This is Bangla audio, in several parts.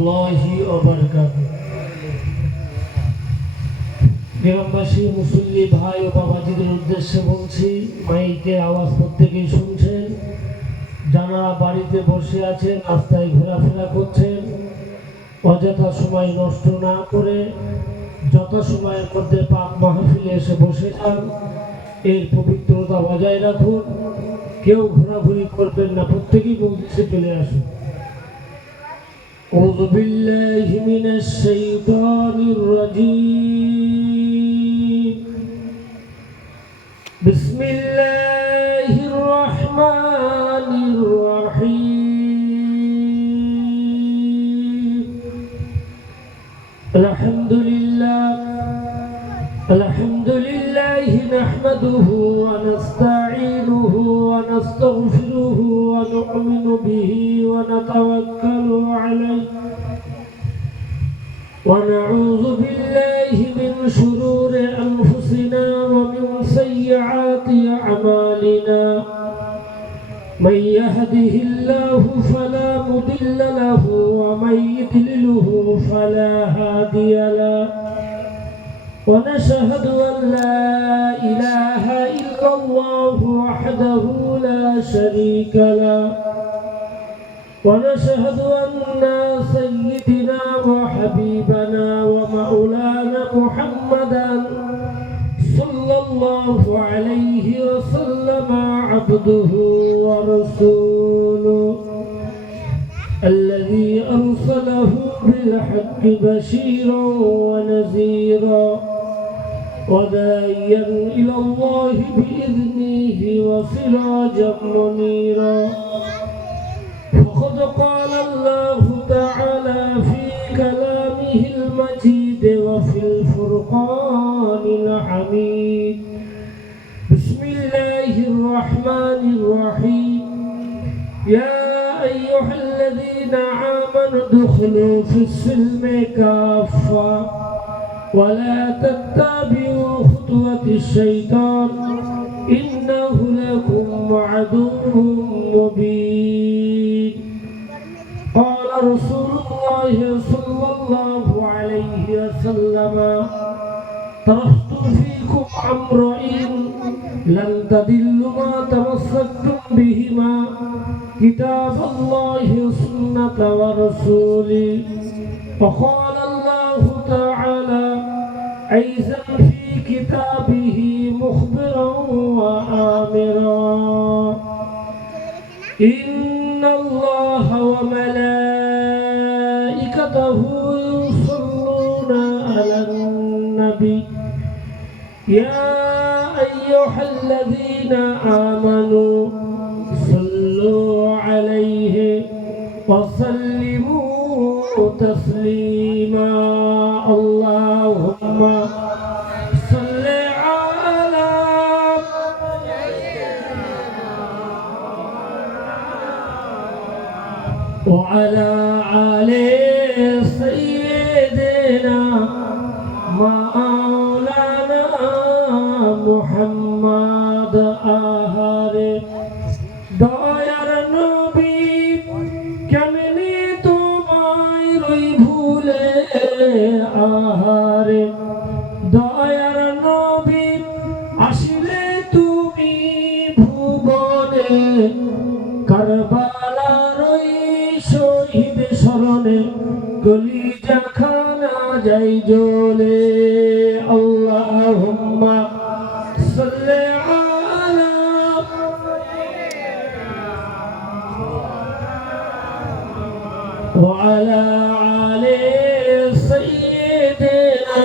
রহমতুল্লাহি ওয়া বারাকাতুহু। গ্রামবাসী, মুসল্লি ভাই ও বাবাজিদের উদ্দেশ্যে বলছি, মাইকের আওয়াজ প্রত্যেকেই শুনছেন। যারা বাড়িতে বসে আছেন, রাস্তায় ঘোরাফেরা করছেন, অযথা সময় নষ্ট না করে যথাসময়ের মধ্যে পাক মাহফিলে এসে বসে যান। এর পবিত্রতা বজায় রাখুন। কেউ ঘোরাঘুরি করবেন না, প্রত্যেকেই মজলিসে চলে আসুন। أعوذ بالله من الشيطان الرجيم. بسم الله الرحمن الرحيم. الحمد لله نحمده ونستعينه ونستغفره ونؤمن به ونتوكل عليه ونعوذ بالله من شرور أنفسنا ومن سيئات أعمالنا. من يهده الله فلا مضل له ومن يضلله فلا هادي له. ونشهد أن لا إله إلا الله وحده لا شريك له. ونشهد أن سيدنا وحبيبنا ومولانا محمدا صلى الله عليه وسلم عبده ورسوله الذي أرسله بالحق بشيرا ونذيرا وداعيا إلى الله بإذنه وسراجا منيرا. فقد قال الله تعالى في كلامه المجيد وفي الفرقان الحميد. بسم الله الرحمن الرحيم. يا أيها الذين آمنوا ادخلوا في السلم كافة ولا تتبعوا خطوات الشيطان إنه لكم عدو مبين. قال رسول الله صلى الله عليه وسلم: تركت فيكم أمرين لن تضلوا ما تمسكتم بهما كتاب الله وسنة ورسوله. وقال الله تعالى أيضا في كتابه مخبرا وآمرا: إن الله وملائكته يصلون على النبي يا أيها الذين آمنوا صلوا عليه وسلموا تسليما. اللهم صل على وعلى آل سيدنا مولانا محمد. আহারে দয়ার নবী, কেমনে তোমায় রই ভুলে। আহারে দয়ার নবী, আসিলে তুমি ভুবনে। কারবালার ওই শহীদ স্মরণে কলিজা খানা যাই জ্বলে। আল্লাহুম্মা সাল্লি আলা ওয়া আলা আলি সাইয়্যিদিনা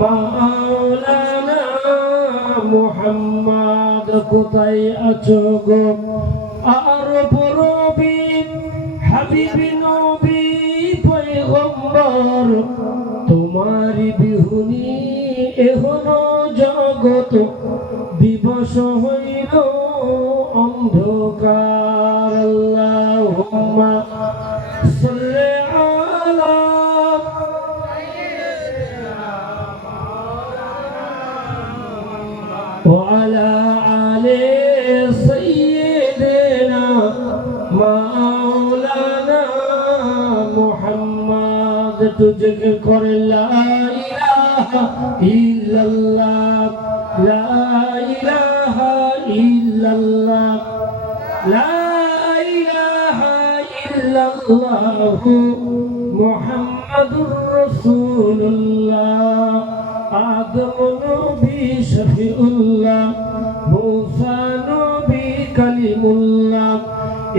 মাওলানা মুহাম্মদ। কোথায় আছো গো আর পরবী হাবিবি নবী পয়গম্বর? তোমারি বিহুনি এহনো জগত দিবস হইল অন্ধকার। আল্লাহুম্মা সাল্লি আলা ওয়া আলা আলি সাইয়্যিদিনা মাওলানা মুহাম্মদ। একটু জিকির করে লা ইলাহা ইল্লাল্লাহ, লা ইলাহা ইল্লাল্লাহ, লা ইলাহা ইল্লাল্লাহ মুহাম্মাদুর রাসূলুল্লাহ। আদম নবী শফিউল্লাহ, মূসা নবী কালিমুল্লাহ,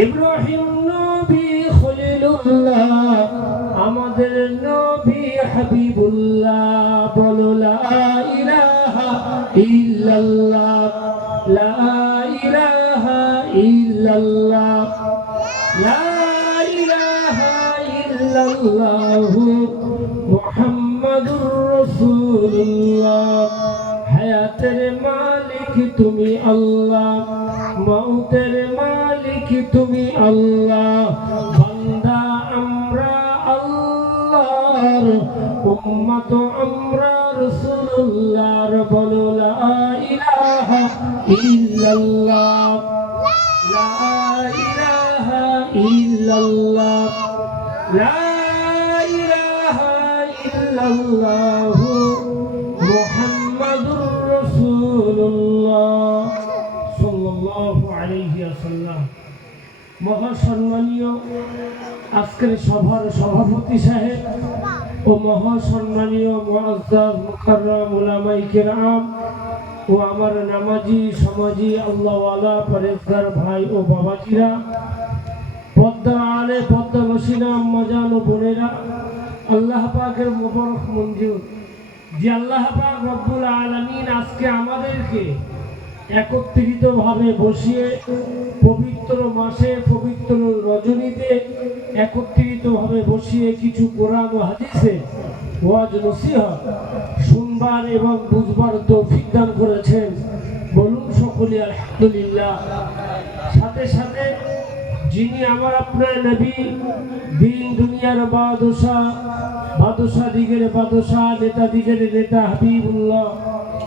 ইব্রাহিম নবী খলিলুল্লাহ, আমাদের নবী হাবিবুল্লাহ। বলো লা ইলাহা ইল্লাল্লাহ, লা ইলাহা ইল্লাল্লাহ, লা ইলাহা ইল্লাল্লাহ মুহাম্মাদুর রাসূলুল্লাহ। হায়াতের মালিক তুমি আল্লাহ, মউতের মালিক তুমি আল্লাহ। বান্দা আমরা আল্লাহর, উম্মত আমরা রাসূলুল্লাহর। বলো লা ইলাহা ইল্লাল্লাহ, লা ইলাহা ইল্লাল্লাহ, লা ইলাহা ইল্লাল্লাহ মুহাম্মাদুর রাসূলুল্লাহ সাল্লাল্লাহু আলাইহি ওয়াসাল্লাম। মহাসম্মানীয় আজকের সভার সভাপতি সাহেব ও মহাসম্মানীয় মুআজ্জাজ মুকাররম উলামায়ে কিরাম ও আমার নামাজি সমাজি আল্লাহওয়ালা পরেজগার ভাই ও বাবাজিরা, পদ্মা আলে পদ্মা বসিনা আম্মাজান ও বোনেরা, আল্লাহ পাকের মোবারক মঞ্জুর যে আল্লাহ পাক রব্বুল আলামিন আজকে আমাদেরকে একত্রিতভাবে বসিয়ে পবিত্র মাসে পবিত্র রজনীতে একত্রিতভাবে বসিয়ে কিছু কোরআন ও হাদিসে ওয়াজ নসিহত শুনবার এবং বুঝবার তৌফিক দান করেছেন। বলুন সকলে আলহামদুলিল্লাহ। সাথে সাথে যিনি আমার আপনার নবী, দিন দুনিয়ার বাদশাহ, বাদশাহ দিগের বাদশাহ, নেতা দিগের নেতা, হাবিবুল্লাহ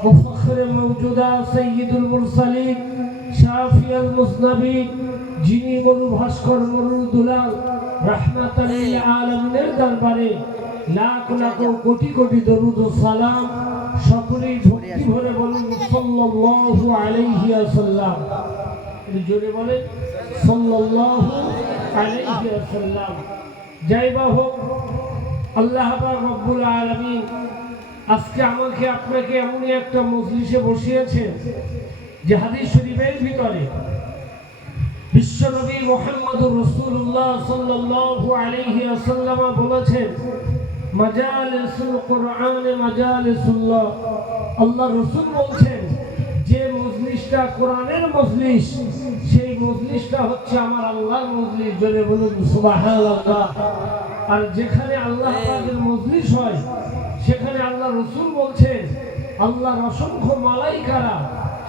মুফাখখিরে মওজুদা সাইয়্যিদুল মুরসালিন শাফিউল মুজনাবিন, যিনি মরু ভাস্কর মরু দুলাল রাহমাতাল লিল আলামিনের দরবারে লাখ লাখ কোটি কোটি দরুদ ও সালাম। সকলেই ভক্তি ভরে বলুন সাল্লাল্লাহু আলাইহি ওয়াসাল্লাম। জোরে বলেন সাল্লাল্লাহু আলাইহি ওয়াসাল্লাম। জয় হোক আল্লাহ পাক রব্বুল আলামিন আজকে আমাকে আপনাকে এমনই একটা মজলিসে বসিয়েছেন যে হাদিস শরীফের ভিতরে বিশ্বনবী মুহাম্মদুর রাসূলুল্লাহ সাল্লাল্লাহু আলাইহি ওয়াসাল্লাম বলেছেন, মাজালিসুল কুরআনে মাজালিসুল্লাহ। আল্লাহ রাসূল বলছেন যে মজলিসটা কোরআনের মজলিস, সেই মজলিসটা হচ্ছে আমার আল্লাহর মজলিস। জোরে বলুন সুবহানাল্লাহ। আর যেখানে আল্লাহ পাকের মজলিস হয় সেখানে আল্লাহ রাসূল বলছেন আল্লাহর অসংখ্য মালাইকারা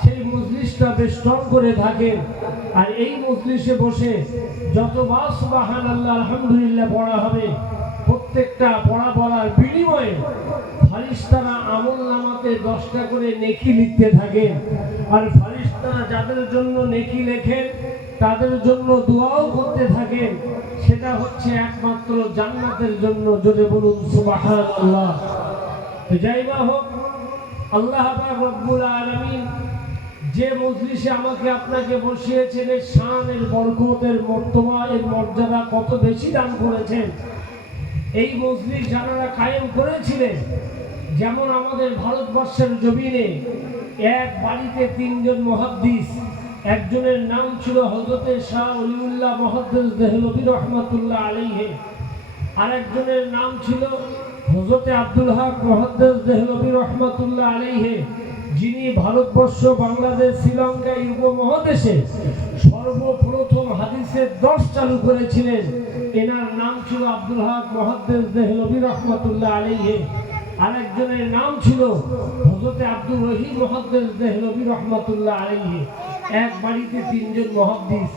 সেই মজলিসটা বেষ্টন করে থাকেন। আর এই মজলিসে বসে যতবার সুবহানাল্লাহ আলহামদুলিল্লাহ পড়া হবে, প্রত্যেকটা পড়ার বিনিময়ে ফারিস্তারা আমলনামাতে 10টা করে নেকি লিখতে থাকেন। আর ফারিস্তারা যাদের জন্য নেকি লেখেন তাদের জন্য দোয়াও করতে থাকেন, সেটা হচ্ছে একমাত্র জান্নাতের জন্য। যদি বলুন সুবহানাল্লাহ। যাই বা হোক, আল্লাহ পাক রব্বুল আলামিন যে মজলিসে আমাকে আপনাকে বসিয়েছেন এর শান, এর বরকত, এর মর্তবা, এর মর্যাদা কত বেশি দান করেছেন। এই মজলিস যারা কায়েম করেছিলেন, যেমন আমাদের ভারতবর্ষের জমিনে এক বাড়িতে 3 জন মুহাদ্দিস, একজনের নাম ছিল হযরতে শাহ ওলিউল্লাহ মুহাদ্দিস দেহলভী রহমাতুল্লাহ আলাইহি, আরেকজনের নাম ছিল হযরতে আব্দুল হক মুহাদ্দিস দেহলভী রহমাতুল্লাহ আলাইহি, যিনি ভারতবর্ষ, বাংলাদেশ, শ্রীলঙ্কা, উপমহাদেশে সর্বপ্রথম হাদিসের 10 চালু করেছিলেন। এনার নাম ছিল আব্দুল হক মুহাদ্দিস দেহলভী রহমাতুল্লাহ আলাইহি। আরেকজনের নাম ছিল হযরতে আব্দুর রহিম মুহাদ্দিস দেহলভী রহমাতুল্লাহ আলাইহি। এক বাড়িতে 3 জন মুহাদ্দিস,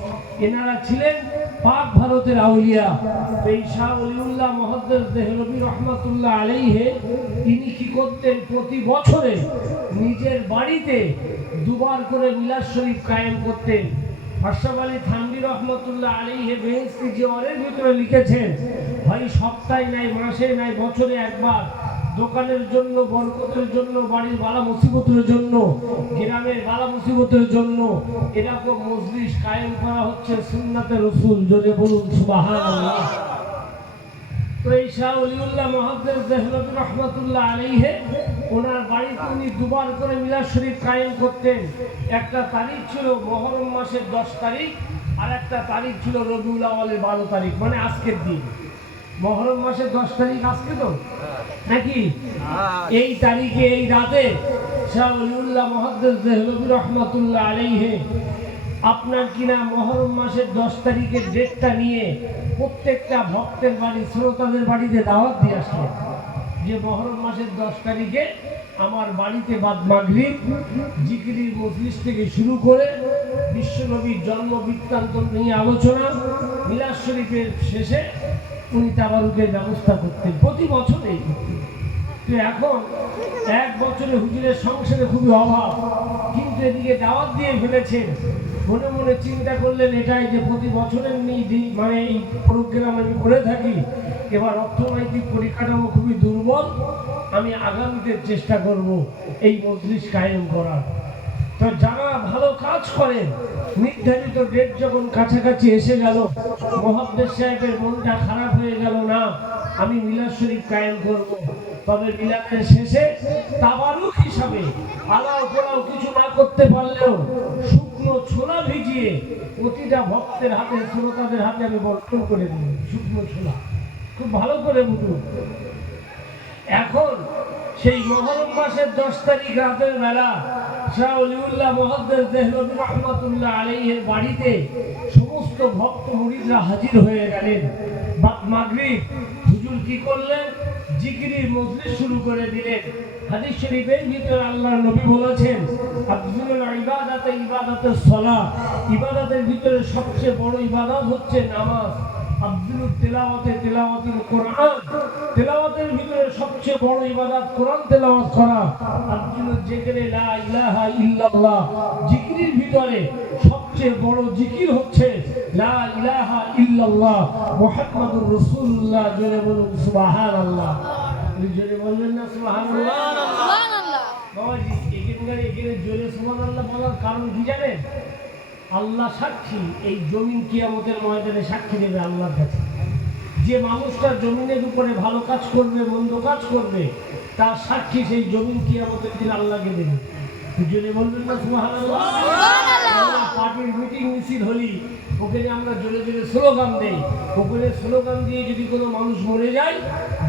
এনারা ছিলেন পাক ভারতের আউলিয়া। এই শাহ ওলিউল্লাহ মুহাদ্দিস দেহলভী রহমাতুল্লাহ আলাইহি তিনি কি করতেন, প্রতি বছরে নিজের বাড়িতে 2 বার করে মিলাদ শরীফ কায়েম করতেন। আশরাফ আলী থানভী রহমতুল্লাহ আলাইহি বেহেশতি জিওয়ারের ভিতরে লিখেছেন, ভাই সপ্তাহে নাই, মাসে নাই, বছরে একবার দোকানের জন্য, বরকতের জন্য, বাড়ির বালা মুসিবতের জন্য, গ্রামের বালা মুসিবতের জন্য এরকম মজলিস কায়েম করা হচ্ছে সুন্নাতে রাসূল। জোরে বলুন সুবহানাল্লাহ। তো এই শাহ ওলিউল্লাহ মুহাদ্দিস দেহলভী রহমাতুল্লাহ আলাইহি ওনার বাড়িতে উনি দুবার করে মিলাদ শরীফ কায়েম করতেন। একটা তারিখ ছিল মুহররম মাসের 10 তারিখ, আর একটা তারিখ ছিল রবিউল আউয়ালের 12 তারিখ, মানে আজকের দিন। মুহররম মাসের 10 তারিখ আজকে তো নাকি? এই তারিখে এই রাতে শাহ ওলিউল্লাহ মুহাদ্দিস দেহলভী রহমাতুল্লাহ আলাইহি আপনার কিনা মুহররম মাসের 10 তারিখের ডেটটা নিয়ে প্রত্যেকটা ভক্তের বাড়ি, শ্রোতাদের বাড়িতে দাওয়াত দিয়ে আসলেন যে মুহররম মাসের 10 তারিখে আমার বাড়িতে বাদ মাগরিব জিকিরের মজলিস থেকে শুরু করে বিশ্বনবীর জন্ম বৃত্তান্ত নিয়ে আলোচনা, মিলাদ শরীফের শেষে উনি তাবারুকের ব্যবস্থা করতেন প্রতি বছরেই। তো এখন এক বছরে হুজুরের সংসারে খুবই অভাব, কিন্তু এদিকে দাওয়াত দিয়ে ফেলেছেন। মনে মনে চিন্তা করলেন এটাই যে প্রতি বছরের মানে এই প্রোগ্রাম আমি করে থাকি, এবার অর্থনৈতিক পরিকাঠামো খুবই দুর্বল, আমি আগামীতে চেষ্টা করব এই মজলিস কায়েম করার। তো যারা ভালো কাজ করেন, নির্ধারিত ডেট যখন কাছাকাছি এসে গেল, মুহাদ্দিস সাহেবের মনটা খারাপ হয়ে গেল, না আমি মিলাদ শরীফ কায়েম করব। তবে মিলাদের শেষে তাবারুক হিসাবে আলাও পোলাও কিছু না করতে পারলেও শুকনো ছোলা ভিজিয়ে প্রতিটা ভক্তের হাতে, শ্রোতাদের হাতে আমি বর্তন করে দিই। শুকনো ছোলা খুব ভালো করে বুঝুন। এখন সেই মুহররম মাসের 10 তারিখ রাতের বেলা শাহ ওলিউল্লাহ মুহাদ্দিস দেহলভী রহমাতুল্লাহ আলাইহির বাড়িতে সমস্ত ভক্ত মুরিদরা হাজির হয়ে গেলেন। বাদ মাগরিব হুজুর কি করলেন? জিকিরের মজলিস শুরু করে দিলেন। হাদিস শরীফের ভিতরে আল্লাহর নবী বলেছেন, আফযলুল ইবাদাতে ইবাদাতুস সালাত, ইবাদতের ভিতরে সবচেয়ে বড় ইবাদত হচ্ছে নামাজ। আফযলুত তিলাওয়াতে তিলাওয়াতুল কোরআন, তিলাওয়াতের ভিতরে সবচেয়ে বড় ইবাদত কোরআন তেলাওয়াত করা। আফযলুল যিকরি লা ইলাহা ইল্লাল্লাহ, জিকিরের ভিতরে সবচেয়ে বড় জিকির হচ্ছে লা ইলাহা ইল্লাল্লাহ মুহাম্মাদুর রাসূলুল্লাহ। জোরে বলুন সুবহানাল্লাহ। জোরে বলবেন না সুবহানাল্লাহ? সুবহানাল্লাহ। বাবাজি এখানে জোরে সুবহানাল্লাহ বলার কারণ কি জানেন? আল্লাহ সাক্ষী, এই জমিন কিয়ামতের ময়দানে সাক্ষী দেবে আল্লাহর কাছে। যে মানুষটা জমিনের উপরে ভালো কাজ করবে, মন্দ কাজ করবে, তার সাক্ষী সেই জমিন কিয়ামতের দিন আল্লাহকে দেবে। জোরে বলবেন না সুবহানাল্লাহ? সুবহানাল্লাহ। পার্টির মিটিং মিছিল হলি ওখানে আমরা জোরে জোরে স্লোগান দেই, ওখানে স্লোগান দিয়ে যদি কোনো মানুষ মরে যায়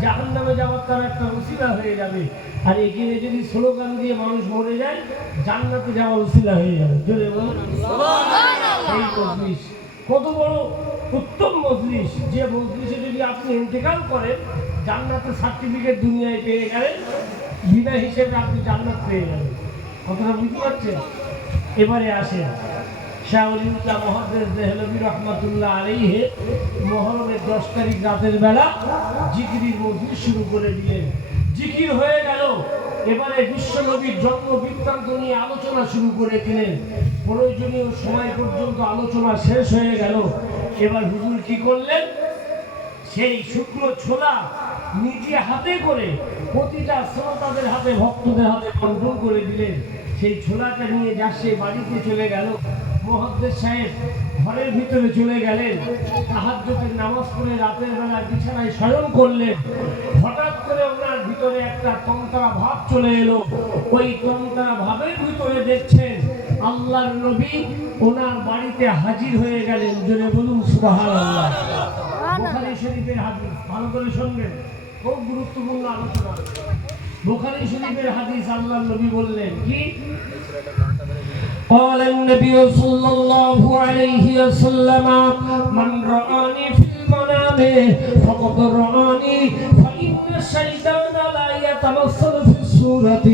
জাহান্নামে যাওয়ার তার একটা ওসিলা হয়ে যাবে, আর এখানে যদি স্লোগান দিয়ে মানুষ মরে যায় জান্নাতে যাওয়ার ওসিলা হয়ে যাবে। জোরে বলুন সুবহানাল্লাহ। এই মজলিস কত বড় উত্তম মজলিস, যে মজলিসে যদি আপনি ইন্তেকাল করেন জান্নাতের সার্টিফিকেট দুনিয়ায় পেয়ে গেলেন, বিনা হিসেবে আপনি জান্নাত পেয়ে গেলেন। কথাটা বুঝতে পারছেন? এবারে আসেন শাহ ওলিউল্লাহ মুহাদ্দিস দেহলভী রহমাতুল্লাহ আলাইহি মুহররমের 10 তারিখ রাতের বেলা জিকিরের মজলিস শুরু করে দিলেন। জিকির হয়ে গেল, এবারে বিশ্বনবীর জন্ম বৃত্তান্ত নিয়ে আলোচনা শুরু করে দিলেন। প্রয়োজনীয় সময় পর্যন্ত আলোচনা শেষ হয়ে গেল। এবার হুজুর কি করলেন? সেই শুকনো ছোলা নিজে হাতে করে প্রতিটা শ্রোতাদের হাতে, ভক্তদের হাতে বন্টন করে দিলেন। সেই ছোলাটা নিয়ে যা সে বাড়িতে চলে গেল। মুহাদ্দিস সাহেব ঘরের ভিতরে চলে গেলেন, তাহাজ্জুদের নামাজ পড়ে রাতের বেলা বিছানায় শয়ন করলেন। হঠাৎ করে ওনার ভিতরে একটা তন্ত্রা ভাব চলে এলো। ওই তন্ত্রা ভাবের ভিতরে দেখছেন আল্লাহর নবী ওনার বাড়িতে হাজির হয়ে গেলেন। জোরে বলুন সুবহানাল্লাহ। বুখারী শরীফের হাদিস, ভালো করে শুনবেন, খুব গুরুত্বপূর্ণ আলোচনা। বুখারী শরীফের হাদিস, আল্লাহর নবী বললেন কি? قال النبي صلى الله عليه وسلم من رآني في المنام فقد رآني فإن الشيطان لا يتمثل في الصورة।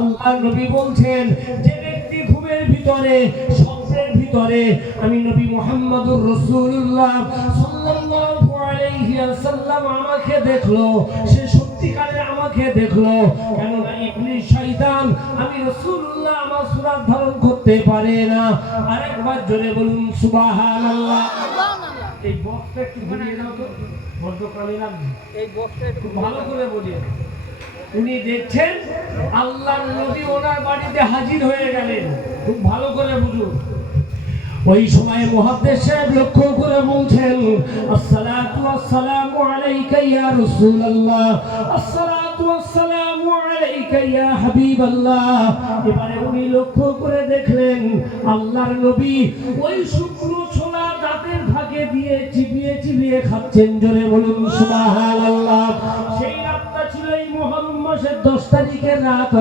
আল্লাহর নবী বলছেন, যে ব্যক্তি ঘুমের ভিতরে, স্বপ্নের ভিতরে আমি নবী মুহাম্মদুর রাসূলুল্লাহ সাল্লাল্লাহু আলাইহি ওয়াসাল্লাম আমাকে দেখলো, সে সত্যি সত্যিকারে আমাকে দেখলো, কেননা ইবলিস শয়তান আমি রাসূলুল্লাহ আমার সুরাত ধারণ করতে পারে না। আরেকবার জোরে বলুন সুবহানাল্লাহ। এই বক্সটা একটু ঘুরিয়ে দাও তো, বড্ড কানে লাগছে। এই বক্সটা একটু ভালো করে বলিয়ে। উনি দেখছেন আল্লাহর নবী ওনার বাড়িতে হাজির হয়ে গেলেন, খুব ভালো করে বুঝুন। ওই সময় মুহাদ্দিস সাহেব লক্ষ্য করে বলছেন, আসসালাতু ওয়াসসালামু আলাইকা ইয়া রাসূলুল্লাহ, আসসালাতু ওয়াসসালামু আলাইকা ইয়া হাবিবাল্লাহ। এবারে উনি লক্ষ্য করে দেখলেন আল্লাহর নবী ওই শুকনো ছোলা দাঁতের ফাঁকে দিয়ে চিবিয়ে চিবিয়ে খাচ্ছেন। জোরে বলুন সুবহানাল্লাহ। সেই রাতটা ছিল এই মুহররম মাসের 10 তারিখের রাত।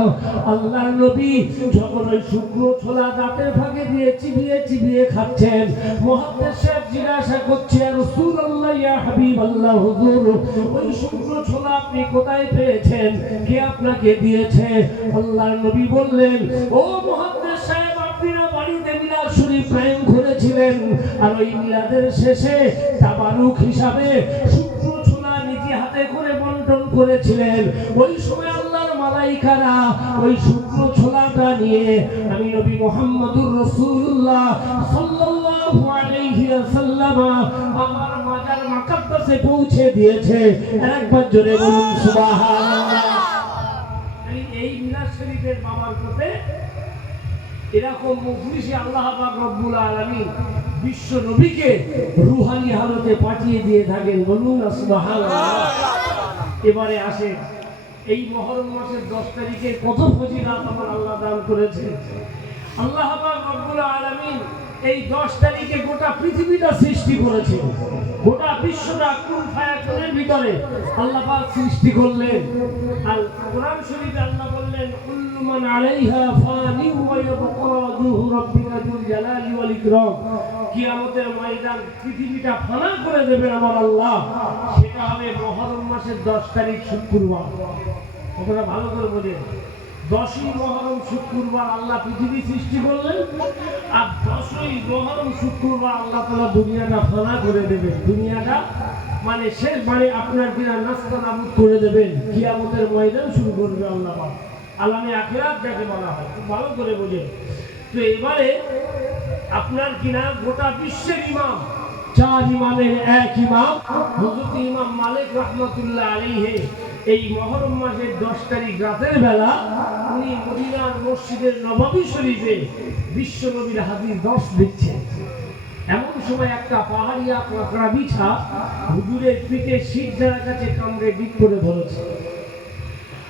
আল্লাহর নবী যখন ওই শুকনো ছোলা দাঁতের ফাঁকে দিয়ে চিবিয়ে চিবিয়ে খাচ্ছেন, মুহাদ্দিস সাহেব জিজ্ঞাসা করছে, রাসূলুল্লাহ ইয়া হাবিবাল্লাহ, হুজুর ওই শুকনো ছোলা আপনি কোথায় পেয়েছেন, কে আপনাকে দিয়েছে? আল্লাহর নবী বললেন, ও মুহাদ্দিস সাহেব, আপনি না বাড়িতে মিলাদ শরীফ কায়েম করেছিলেন, আর ওই মিলাদের শেষে তাবারুক হিসাবে শুকনো ছোলা নিজে হাতে করে বন্টন করেছিলেন। ওই সময় আল্লাহর মালাইকারা ওই শুকনো ছোলাটা নিয়ে আমি নবী মুহাম্মদুর রাসূলুল্লাহ সাল্লাল্লাহু আলাইহি ওয়াসাল্লাম আমার মাজার মুকাদ্দাসে পৌঁছে দিয়েছে। একবার জোরে বলুন সুবহানাল্লাহ। এই মিলাদ শরীফের বাবরকতে এরকম মুখলিসে আল্লাহ পাক রব্বুল আলামিন বিশ্ব নবীকে রূহানি হালতে পাঠিয়ে দিয়ে থাকেন। বলুন সুবহানাল্লাহ। এবারে আসে এই মুহররম মাসের 10 তারিখে কত ফজিলত আমার আল্লাহ দান করেছে। আল্লাহ পাক রব্বুল আলামিন এই 10 তারিখে গোটা পৃথিবীটা সৃষ্টি করেছে। গোটা বিশ্বটা কুন ফায়াকুনের ভিতরে আল্লাহ পাক সৃষ্টি করলেন। আর কোরআন শরীফে আল্লাহ বললেন, কুল্লু মান আলাইহা ফানি ওয়া ইয়াবকা ওয়াজহু রাব্বিকা যুল জালালি ওয়াল ইকরাম। কিয়ামতের ময়দান পৃথিবীটা ফানা করে দেবে আমার আল্লাহ। সেটা হবে মুহররম মাসের 10 তারিখ শুক্রবার। আপনারা ভালো করে বোঝেন, 10ই মুহররম শুক্রবার আল্লাহ পৃথিবী সৃষ্টি করলেন, আর 10ই মুহররম শুক্রবার আল্লাহ তাআলা দুনিয়াটা ফানা করে দেবেন। দুনিয়াটা মানে শেষ, মানে আপনার বিনা নাস্তা নাবুদ করে দেবেন। কিয়ামতের ময়দান শুরু করবে আল্লাহ পাক। আলামে আখিরাত যাকে বলা হয়, খুব ভালো করে বোঝেন। তো এবারে আপনার কিনা গোটা বিশ্বের ইমাম, 4 ইমামের এক ইমাম হযরত ইমাম মালিক রাহমাতুল্লাহ আলাইহি এই মুহররম মাসের 10 তারিখ রাতের বেলা উনি মদিনার মসজিদের নববী শরীফে বিশ্ব নবীর হাদিস 10 দিচ্ছেন। এমন সময় একটা পাহাড়িয়া কাঁকড়া বিছা হুজুরের পিঠে সিজদার কাছে কামড়ে ডিপ করে ধরেছে।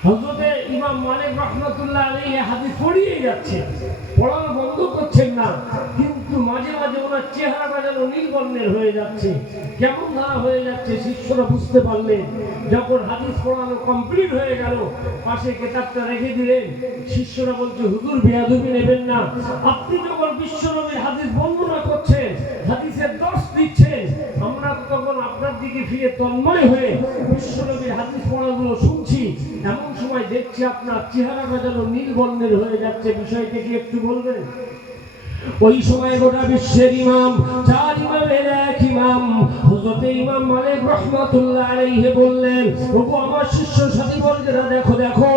হযরতে ইমাম মালিক রাহমাতুল্লাহ আলাইহি হাদিস পড়িয়ে যাচ্ছে, পড়ানো বন্ধ করছেন না, কিন্তু মাঝে মাঝে ওনার চেহারাটা যেন নীল বর্ণের হয়ে যাচ্ছে, কেমন ধারা হয়ে যাচ্ছে। শিষ্যরা বুঝতে পারলেন। যখন হাদিস পড়ানো কমপ্লিট হয়ে গেল, পাশে কিতাবটা রেখে দিলেন। শিষ্যরা বলছে, হুজুর বেয়াদবি নেবেন না, আপনি যখন বিশ্বনবীর হাদিস বর্ণনা করছেন, হাদিসের 10 দিচ্ছেন, আমরা তো তখন আপনার দিকে ফিরে তন্ময় হয়ে বিশ্বনবীর হাদিস পড়াগুলো শুনছি। এমন সময় দেখছি আপনার চেহারাটা যেন নীল বর্ণের হয়ে যাচ্ছে, বিষয়টা কি একটু বলবেন? ওই সময় গোটা বিশ্বের ইমাম, 4 ইমামের এক ইমাম হযরত ইমাম মালিক রাহমাতুল্লাহ আলাইহি বললেন, ওগো আমার শিষ্য সাথী বন্ধুরা, দেখো দেখো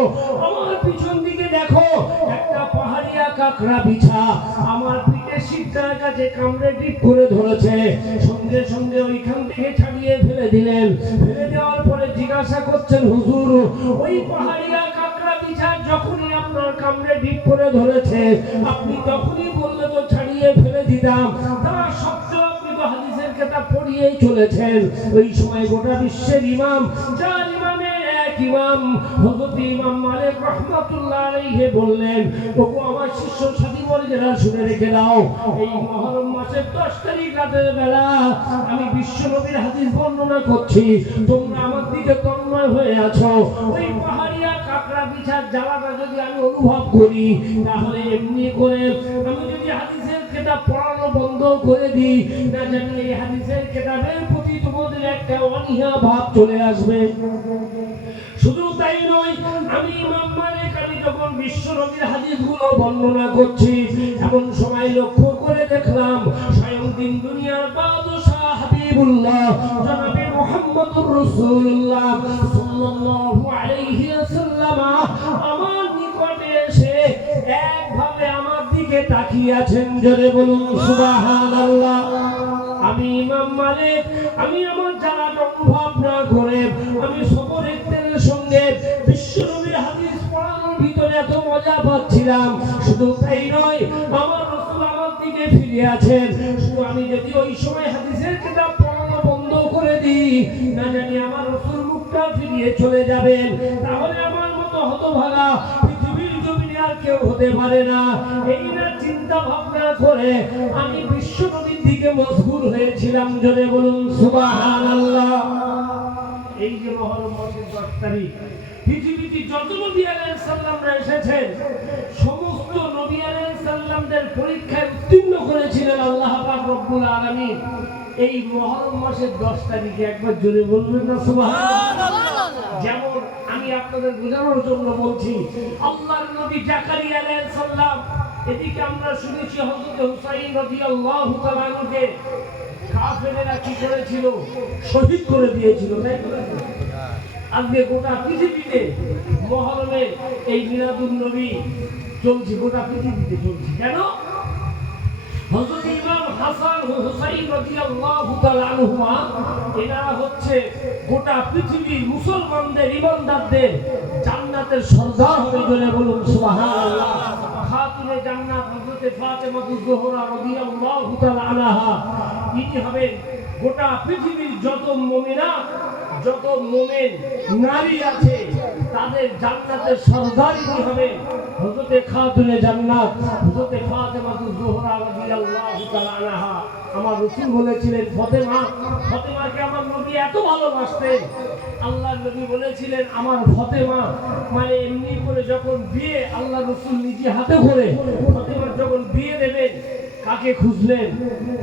আমার পিছন দিকে দেখো, একটা পাহাড়িয়া কাকড়া বিছা আমার পিঠে সিজদার কাছে কামড়ে ডিপ করে ধরেছে। সঙ্গে সঙ্গে ওইখান থেকে ছাড়িয়ে ফেলে দিলেন। ফেলে দেওয়ার পরে জিজ্ঞাসা করছেন, হুজুর ওই পাহাড়িয়া কাকড়া বিছা যখনই আপনার কামড়ে ডিপ করে ধরেছে, আপনি তখনই বললে তো ছাড়িয়ে ফেলে দিতাম, তারা সত্ত্বেও আপনি তো হাদিসের কিতাব পড়িয়েই চলেছেন। ওই সময় গোটা বিশ্বের ইমাম, 4 ইমামের এক ইমাম হযরত ইমাম মালিক রাহমাতুল্লাহ আলাইহি বললেন, ওগো আমার শিষ্য সাথী বন্ধুরা, শুনে রেখে দাও, এই মুহররম মাসের 10 তারিখ রাতের বেলা আমি বিশ্ব নবীর হাদিস বর্ণনা করছি, তোমরা আমার দিকে তন্ময় হয়ে আছো। ওই পাহাড়িয়া কাকড়া বিছার জ্বালাটা যদি আমি অনুভব করি, তাহলে এমনি করে আমি যদি হাদিসের কিতাব পড়ানো বন্ধ করে দিই, না জানি এই হাদিসের কিতাবের প্রতি তোমাদের একটা অনীহা ভাব চলে আসবে। শুধু তাই নয়, আমি ইমাম মালিক, আমি যখন বিশ্ব নবীর হাদিসগুলো বর্ণনা করছি, এমন সময় লক্ষ্য করে দেখলাম স্বয়ং দিন দুনিয়ার বাদশাহ হাবিবুল্লাহ জনাবে মুহাম্মদুর রাসূলুল্লাহ সাল্লাল্লাহু আলাইহি তাকিয়ে আছেন, জোরে বলুন সুবহানাল্লাহ। আমি ইমাম মালিক, আমি আমার জানার অনুভব না করে আমি সবর ইখতিয়ারের সঙ্গে বিশ্বনবীর হাদিস পড়ানোর ভিতরে এত মজা পাচ্ছিলাম। শুধু তাই নয়, আমার রাসূল আমার দিকে ফিরে আছেন। শুধু আমি যদি ওই সময় হাদিসের কিতাব পড়ানো বন্ধ করে দিই, না জানি আমার রাসূল মুখটা ফিরিয়ে চলে যাবেন। তাহলে আমার মতো হতভাগা পৃথিবীর জমিনে আর কেউ হতে পারে না। এই না চিন্তা ভাবনা করে আমি বিশ্বনবীর দিকে মশগুল হয়েছিলাম, জোরে বলুন সুবহানাল্লাহ। এই যে মুহররম মাসের 10 তারিখ, পৃথিবীতে যত নবী আলাইহিস সালামরা এসেছেন, সমস্ত নবী আলাইহিস সালামদের পরীক্ষায় উত্তীর্ণ করেছিলেন আল্লাহ পাক রব্বুল আলামিন এই মুহররম মাসের 10 তারিখে। একবার জোরে বলবেন না সুবহানাল্লাহ। যেমন আমি আপনাদের বোঝানোর জন্য বলছি, আল্লাহর নবী জাকারিয়া আলাইহিস সালাম, এদিকে আমরা শুনেছি হযরত হুসাইন রাদিয়াল্লাহু তাআলা আনহুকে কাফেরেরা কি করেছিল, শহীদ করে দিয়েছিল, তাই তো? আজকে গোটা পৃথিবীতে মুহররমের এই মিলাদুন নবী চলছে, গোটা পৃথিবীতে চলছে। কেন? হযরত ইমাম হাসান ও হুসাইন রাদিয়াল্লাহু তাআলা আনহুমা, এনারা হচ্ছে গোটা পৃথিবীর মুসলমানদের, ঈমানদারদের জান্নাতের সরদার হবে, বলে বলুন সুবহানাল্লাহ। খাতুনে জান্নাত হযরত ফাতেমা জোহরা রাদিয়াল্লাহু তাআলা আনহা, ইনি হবেন গোটা পৃথিবীর যত মুমিনা, যত মুমিন নারী আছে তাদের জান্নাতের সরদার ইনি হবেন হযরত খাতুনে জান্নাত হযরত ফাতেমা জোহরা রাদিয়াল্লাহু তাআলা আনহা। আমার রাসূল বলেছিলেন, ফাতেমাকে আমার নবী এত ভালোবাসতেন, আল্লাহর নবী বলেছিলেন আমার ফাতেমা, মানে এমনি করে যখন বিয়ে আল্লাহ রাসূল নিজে হাতে করে ফাতেমার যখন বিয়ে দেবেন, কাকে খুঁজলেন?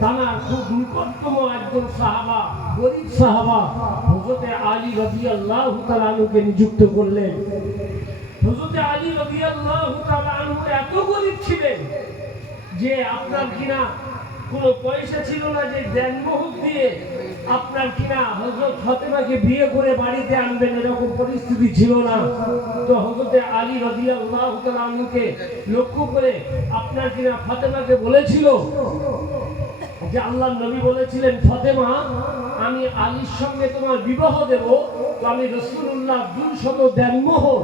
তার খুব নিকটতম একজন সাহাবা, গরীব সাহাবা হযরত আলী রাদিয়াল্লাহু তাআলা আনহুকে নিযুক্ত করলেন। হযরত আলী রাদিয়াল্লাহু তাআলা আনহু এত গরীব ছিলেন যে আপনার কিনা কোনো পয়সা ছিল না যে দেনমোহর দিয়ে আপনার কিনা হযরত ফাতেমাকে বিয়ে করে বাড়িতে আনবেন, এরকম পরিস্থিতি ছিল না। তো হযরত আলী রাদিয়াল্লাহু তাআলা আনহুকে লক্ষ্য করে আপনার কিনা ফাতেমাকে বলেছিল যে আল্লাহর নবী বলেছিলেন, ফাতেমা আমি আলীর সঙ্গে তোমার বিবাহ দেব, তো আমি রাসূলুল্লাহ 200 দেনমোহর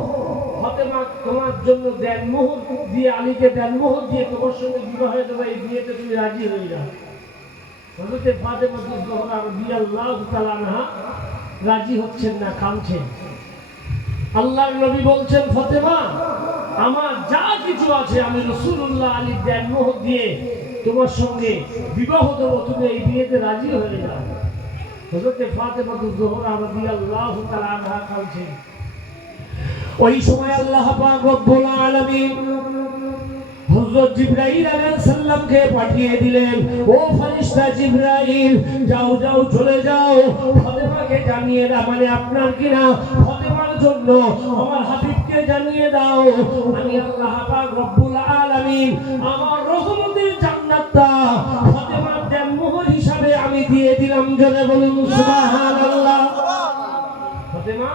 ফাতেমা তোমার জন্য দেনমোহর দিয়ে, আলীকে দেনমোহর দিয়ে তোমার সঙ্গে বিবাহ দেব, এই বিয়েতে তুমি রাজি হয়ে যাও। হযরত ফাতেমা জোহরা রাদিয়াল্লাহু তাআলা আনহা রাজি হচ্ছেন না, কাঁদছেন। আল্লাহর নবী বলছেন, ফাতেমা আমার যা কিছু আছে আমি রাসূলুল্লাহ আলীর দেনমোহর দিয়ে তোমার সঙ্গে বিবাহ দেব, তুমি এই বিয়েতে রাজি হয়ে যাও। হযরত ফাতেমা জোহরা রাদিয়াল্লাহু তাআলা আনহা কাঁদছেন। ওই সময় আল্লাহ পাক রব্বুল আলামিন হযরত জিবরাইল আলাইহিস সালামকে পাঠিয়ে দিলেন, ও ফেরেশতা জিবরাইল, যাও যাও চলে যাও, ফাতেমাকে জানিয়ে দাও, মানে আপনার কিনা ফাতেমার জন্য আমার হাবিবকে জানিয়ে দাও, আমি আল্লাহ পাক রব্বুল আলামিন আমার রহমতের জান্নাতটা ফাতেমার দেনমোহর হিসাবে আমি দিয়ে দিলাম, জোরে বলুন সুবহানাল্লাহ। ফাতেমা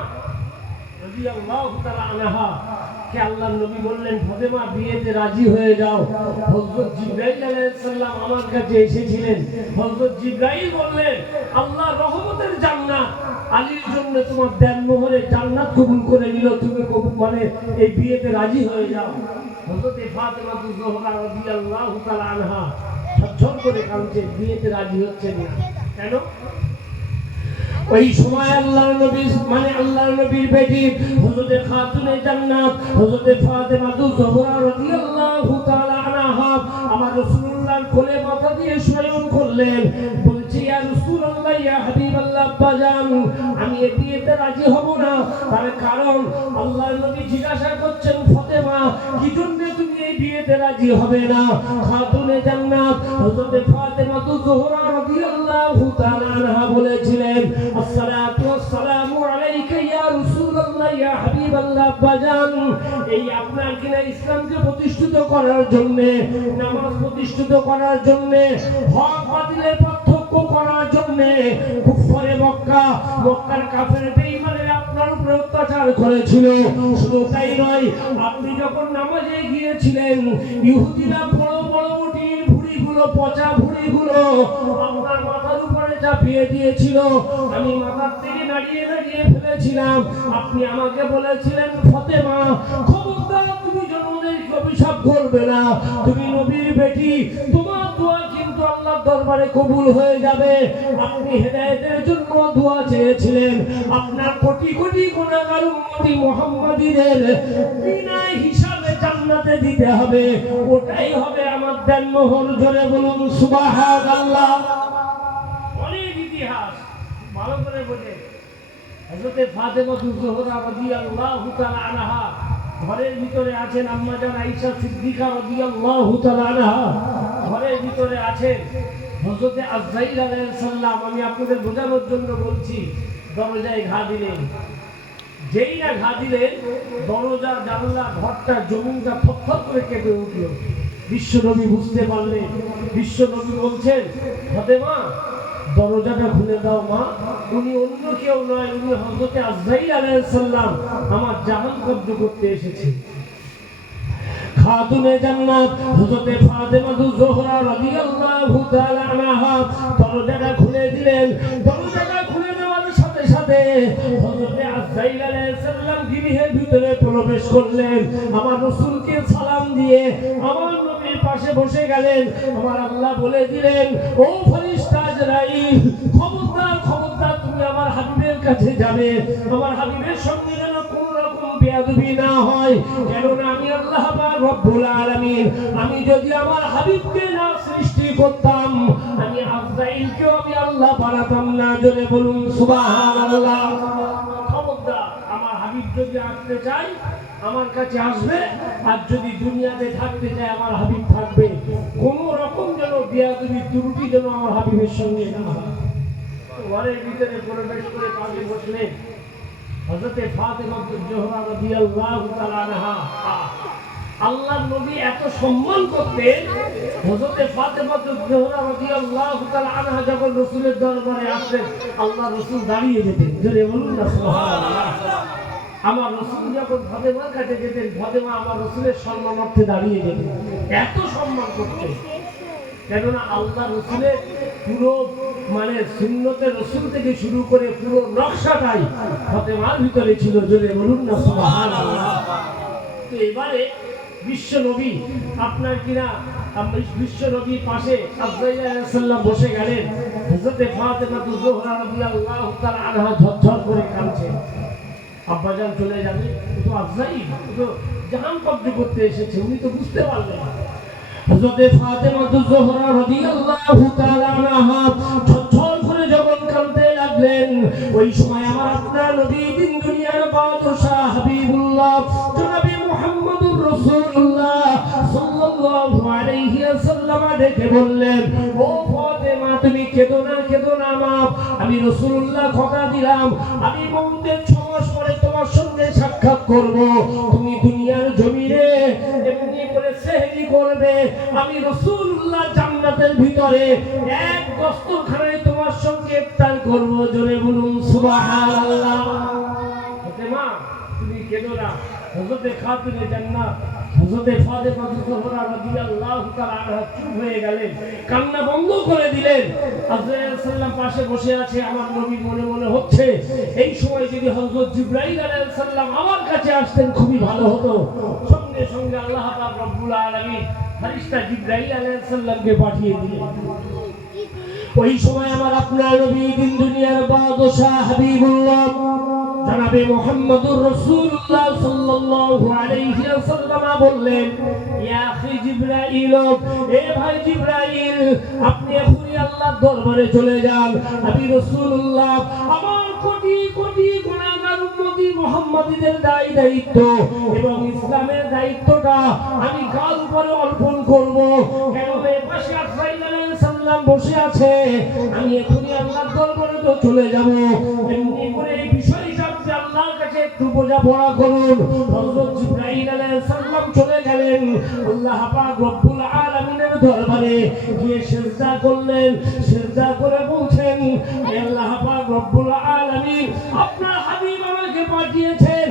রাদিয়াল্লাহু তাআলা আনহা কে আল্লাহর নবী বললেন, ফাতেমা বিয়েতে রাজি হয়ে যাও। হযরত জিবরাইল আলাইহিস সালাম আমার কাছে এসেছিলেন, হযরত জিবরাইল বললেন, আল্লাহর রহমতের জান্নাত আলীর জন্য তোমার দেনমোহরে জান্নাত কবুল করে নিল, তুমি মানে এই বিয়েতে রাজি হয়ে যাও। হযরত ফাতেমা জোহরা রাদিয়াল্লাহু তাআলা আনহা ঝরঝর করে কাঁদছে, বিয়েতে রাজি হচ্ছেন না। কেন? ওই সময় আল্লাহর নবী, মানে আল্লাহর নবীর বেটি হযরত খাতুনে জান্নাত হযরত ফাতেমা জোহরা রাদিয়াল্লাহু তাআলা আনহা আমার রাসূলুল্লাহর কোলে মাথা দিয়ে শয়ন করলেন। বলছি, ইয়া রাসূলুল্লাহ, ইয়া হাবিবাল্লাহ, বাজান আমি এই বিয়েতে রাজি হব না। তার কারণ আল্লাহর নবী জিজ্ঞাসা করছেন, ফাতেমা কি জন্য তুমি এই বিয়েতে রাজি হবে না? খাতুনে জান্নাত হযরত ফাতেমা জোহরা রাদিয়াল্লাহু তাআলা আনহা বলেছিলেন, আসসালাতু ওয়াসসালামু আলাইকা ইয়া রাসূলুল্লাহ, ইয়া হাবিবাল্লাহ, বাজান এই আপনার কিনা ইসলামকে প্রতিষ্ঠিত করার জন্য, নামাজ প্রতিষ্ঠিত করার জন্য, হক বাতিলের পার্থক্য করার জন্য কুফারে মক্কা, মক্কার কাফের বেঈমানেরা আপনার উপরে অত্যাচার অস্বীকার করেছিল। শুধু তাই নয়, আপনি যখন নামাজে গিয়েছিলেন ইহুদিরা বড় বড় উটির ভুঁড়িগুলো, পচা ভুঁড়িগুলো আপনার মাথার উপরে চাপিয়ে দিয়েছিল। আমি মাথার থেকে নাড়িয়ে নাড়িয়ে ফেলেছিলাম। আপনি আমাকে বলেছিলেন, ফাতেমা খবরদার তুমি জনগণের অভিশাপ করবে না, তুমি নবীর বেটি, তোমার দোয়া কিন্তু আল্লাহর দরবারে কবুল হয়ে যাবে। আপনি হেদায়েতের জন্য দোয়া চেয়েছিলেন। আপনার কোটি কোটি গুনাহগার উম্মতি মুহাম্মাদীদের বিনা হিসাবে জান্নাতে দিতে হবে। ওটাই হবে আমার দেনমোহর। জোরে বলুন সুবহানাল্লাহ। অনেক ইতিহাস ভালো করে বোঝেন। হযরত ফাতেমা জোহরা রাদিয়াল্লাহু তাআলা আনহা ঘরের ভিতরে আছেন, আম্মা জান আয়েশা সিদ্দিকা রাদিয়াল্লাহু তাআলা আনহা ঘরের ভিতরে আছেন। হযরত আজরাইল আলাইহিস সালাম, আমি আপনাদের বোঝানোর জন্য বলছি, দরজায় ঘা দিলেন। যেই না ঘা দিলেন, দরজা জানলা ঘরটা জমিনটা থরথর করে কেঁপে উঠল। বিশ্বনবী বুঝতে পারলেন। বিশ্বনবী বলছেন, ফাতেমা দরজাটা খুলে দাও মা, উনি অন্য কেউ নয়, উনি হযরত আজরাইল আলাইহিস সালাম আমার জাহান কব্জ করতে এসেছে। খাতুনে জান্নাত হযরত ফাতেমা জোহরা রাদিয়াল্লাহু তাআলা আনহা দরজাটা খুলে দিলেন। দরজাটা খুলে দেওয়ার সাথে সাথে হযরত আজরাইল আলাইহিস সালাম গৃহের ভিতরে প্রবেশ করলেন। আমার রাসূলকে সালাম দিয়ে আমার নবীর পাশে বসে গেলেন। আমার আল্লাহ বলে দিলেন, ও ফেরেশতা আজরাইল, খবরদার খবরদার তুমি আমার হাবিবের কাছে যাবে। আমার হাবিবের সঙ্গে যেন কোনো রকম বেয়াদবি না হয়, কেননা আমি আল্লাহ পাক রব্বুল আলামিন, আমি যদি আমার হাবিবকে না সৃষ্টি করতাম, আমি আজরাইলকেও আমি আল্লাহ বানাতাম না। জোরে বলুন সুবহানাল্লাহ। খবরদার, আমার হাবিব যদি আসতে চাই আমার কাছে আসবে, আর যদি দুনিয়াতে থাকতে চায় আমার হাবিব থাকবে। কোন রকম যেন বেয়াদবি ত্রুটি যেন আমার হাবিবের সঙ্গে না হয়। ঘরের ভিতরে প্রবেশ করে পাশে বসলেন হযরত ফাতেমা জোহরা রাদিয়াল্লাহু তাআলা আনহা। আল্লাহর নবী এত সম্মান করতেন, হযরত ফাতেমা জোহরা রাদিয়াল্লাহু তাআলা আনহা যখন রাসূলের দরবারে আসতেন, আল্লাহ রাসূল দাঁড়িয়ে যেতেন। জোরে বলুন না সুবহানাল্লাহ। আমার রাসূল যখন ফাতেমার কাছে যেতেন, ফাতেমা আমার রাসূলের সম্মানার্থে দাঁড়িয়ে যেতেন। এত সম্মান করতেন, কেননা আল্লাহ রাসূলের পুরো মানে সুন্নতে রাসূল থেকে শুরু করে পুরো নকশাটাই ফাতেমার ভিতরে ছিল। জোরে বলুন না সুবহানাল্লাহ। তো এবারে বিশ্ব নবী আপনার কিনা বিশ্ব নবীর পাশে আজরাইল আলাইহিস সালাম বসে গেলেন। হযরত ফাতেমা জোহরা রাদিয়াল্লাহু তাআলা আনহা ঝরঝর করে কাঁদছে। আব্বাজান চলে যাবে, তো আজরাইল তো জাহান কব্জ করতে এসেছে, উনি তো বুঝতে পারলেন না। হযরত ফাতেমা জোহরা রাদিয়াল্লাহু তাআলা আনহা ঝরঝর করে যখন কাঁদতে লাগলেন, ওই সময় আমার আপনার নবী দিন দুনিয়ার বাদশা হাবিবুল্লাহ জনাবে মুহাম্মদুর রাসূলুল্লাহ সাল্লাল্লাহু আলাইহি ওয়াসাল্লাম ডেকে বললেন, ও ফাতেমা তুমি কেঁদো না মা, আমি রাসূলুল্লাহ কথা দিলাম আমি মৌতের 6 মাস পরে তোমার সঙ্গে সাক্ষাৎ করব। তুমি দুনিয়ার জমিনে এমনি করে সেহরি করবে, আমি রাসূলুল্লাহ জান্নাতের ভিতরে এক দস্তরখানায় তোমার সঙ্গে ইফতার করব। জোরে বলুন সুবহানাল্লাহ। ফাতেমা তুমি কেঁদো না। হযরত খাতুনে জান্নাত হযরত ফাতেমা জোহরা রাদিয়াল্লাহু তাআলা আনহা চুপ হয়ে গেলেন, কান্না বন্ধ করে দিলেন। আজরাইল সাল্লাম পাশে বসে আছে। আমার নবী মনে মনে হচ্ছে এই সময় যদি হযরত জিবরাইল আলাইহিস সালাম আমার কাছে আসতেন খুবই ভালো হতো। সঙ্গে সঙ্গে আল্লাহ পাক রব্বুল আলামিন ফেরেশতা জিবরাইল আলাইহিস সালামকে পাঠিয়ে দিলেন। ওই সময় আমার আপনার নবী দিন দুনিয়ার বাদশা হাবিবুল্লাহ জনাবে মুহাম্মদুর রাসূলুল্লাহ সাল্লাল্লাহু আলাইহি ওয়াসাল্লাম বললেন, ইয়া আখি জিবরাইল, এ ভাই জিবরাইল, আপনি এখনই আল্লাহর দরবারে চলে যান। আমি রাসূলুল্লাহ আমার কোটি কোটি গুনাহগার উম্মতি মুহাম্মাদীদের দায়িত্ব এবং ইসলামের দায়িত্বটা আমি কাল উপরে অর্পণ করব। কেন এ পাশে আজরাইল আলাইহিস সালাম বসে আছে, আমি এখনই আল্লাহর দরবারে তো চলে যাব। এমনি করে এই বিষয়টা আল্লাহর কাছে একটু বোঝাপড়া করুন। হযরত জিবরাইল আলাইহিস সালাম চলে গেলেন আল্লাহ পাক রব্বুল আলামিনের দরবারে, গিয়ে সিজদা করলেন। সিজদা করে বলছেন, আল্লাহ পাক রব্বুল আলামিন আপনার হাবিব আমাকে পাঠিয়েছেন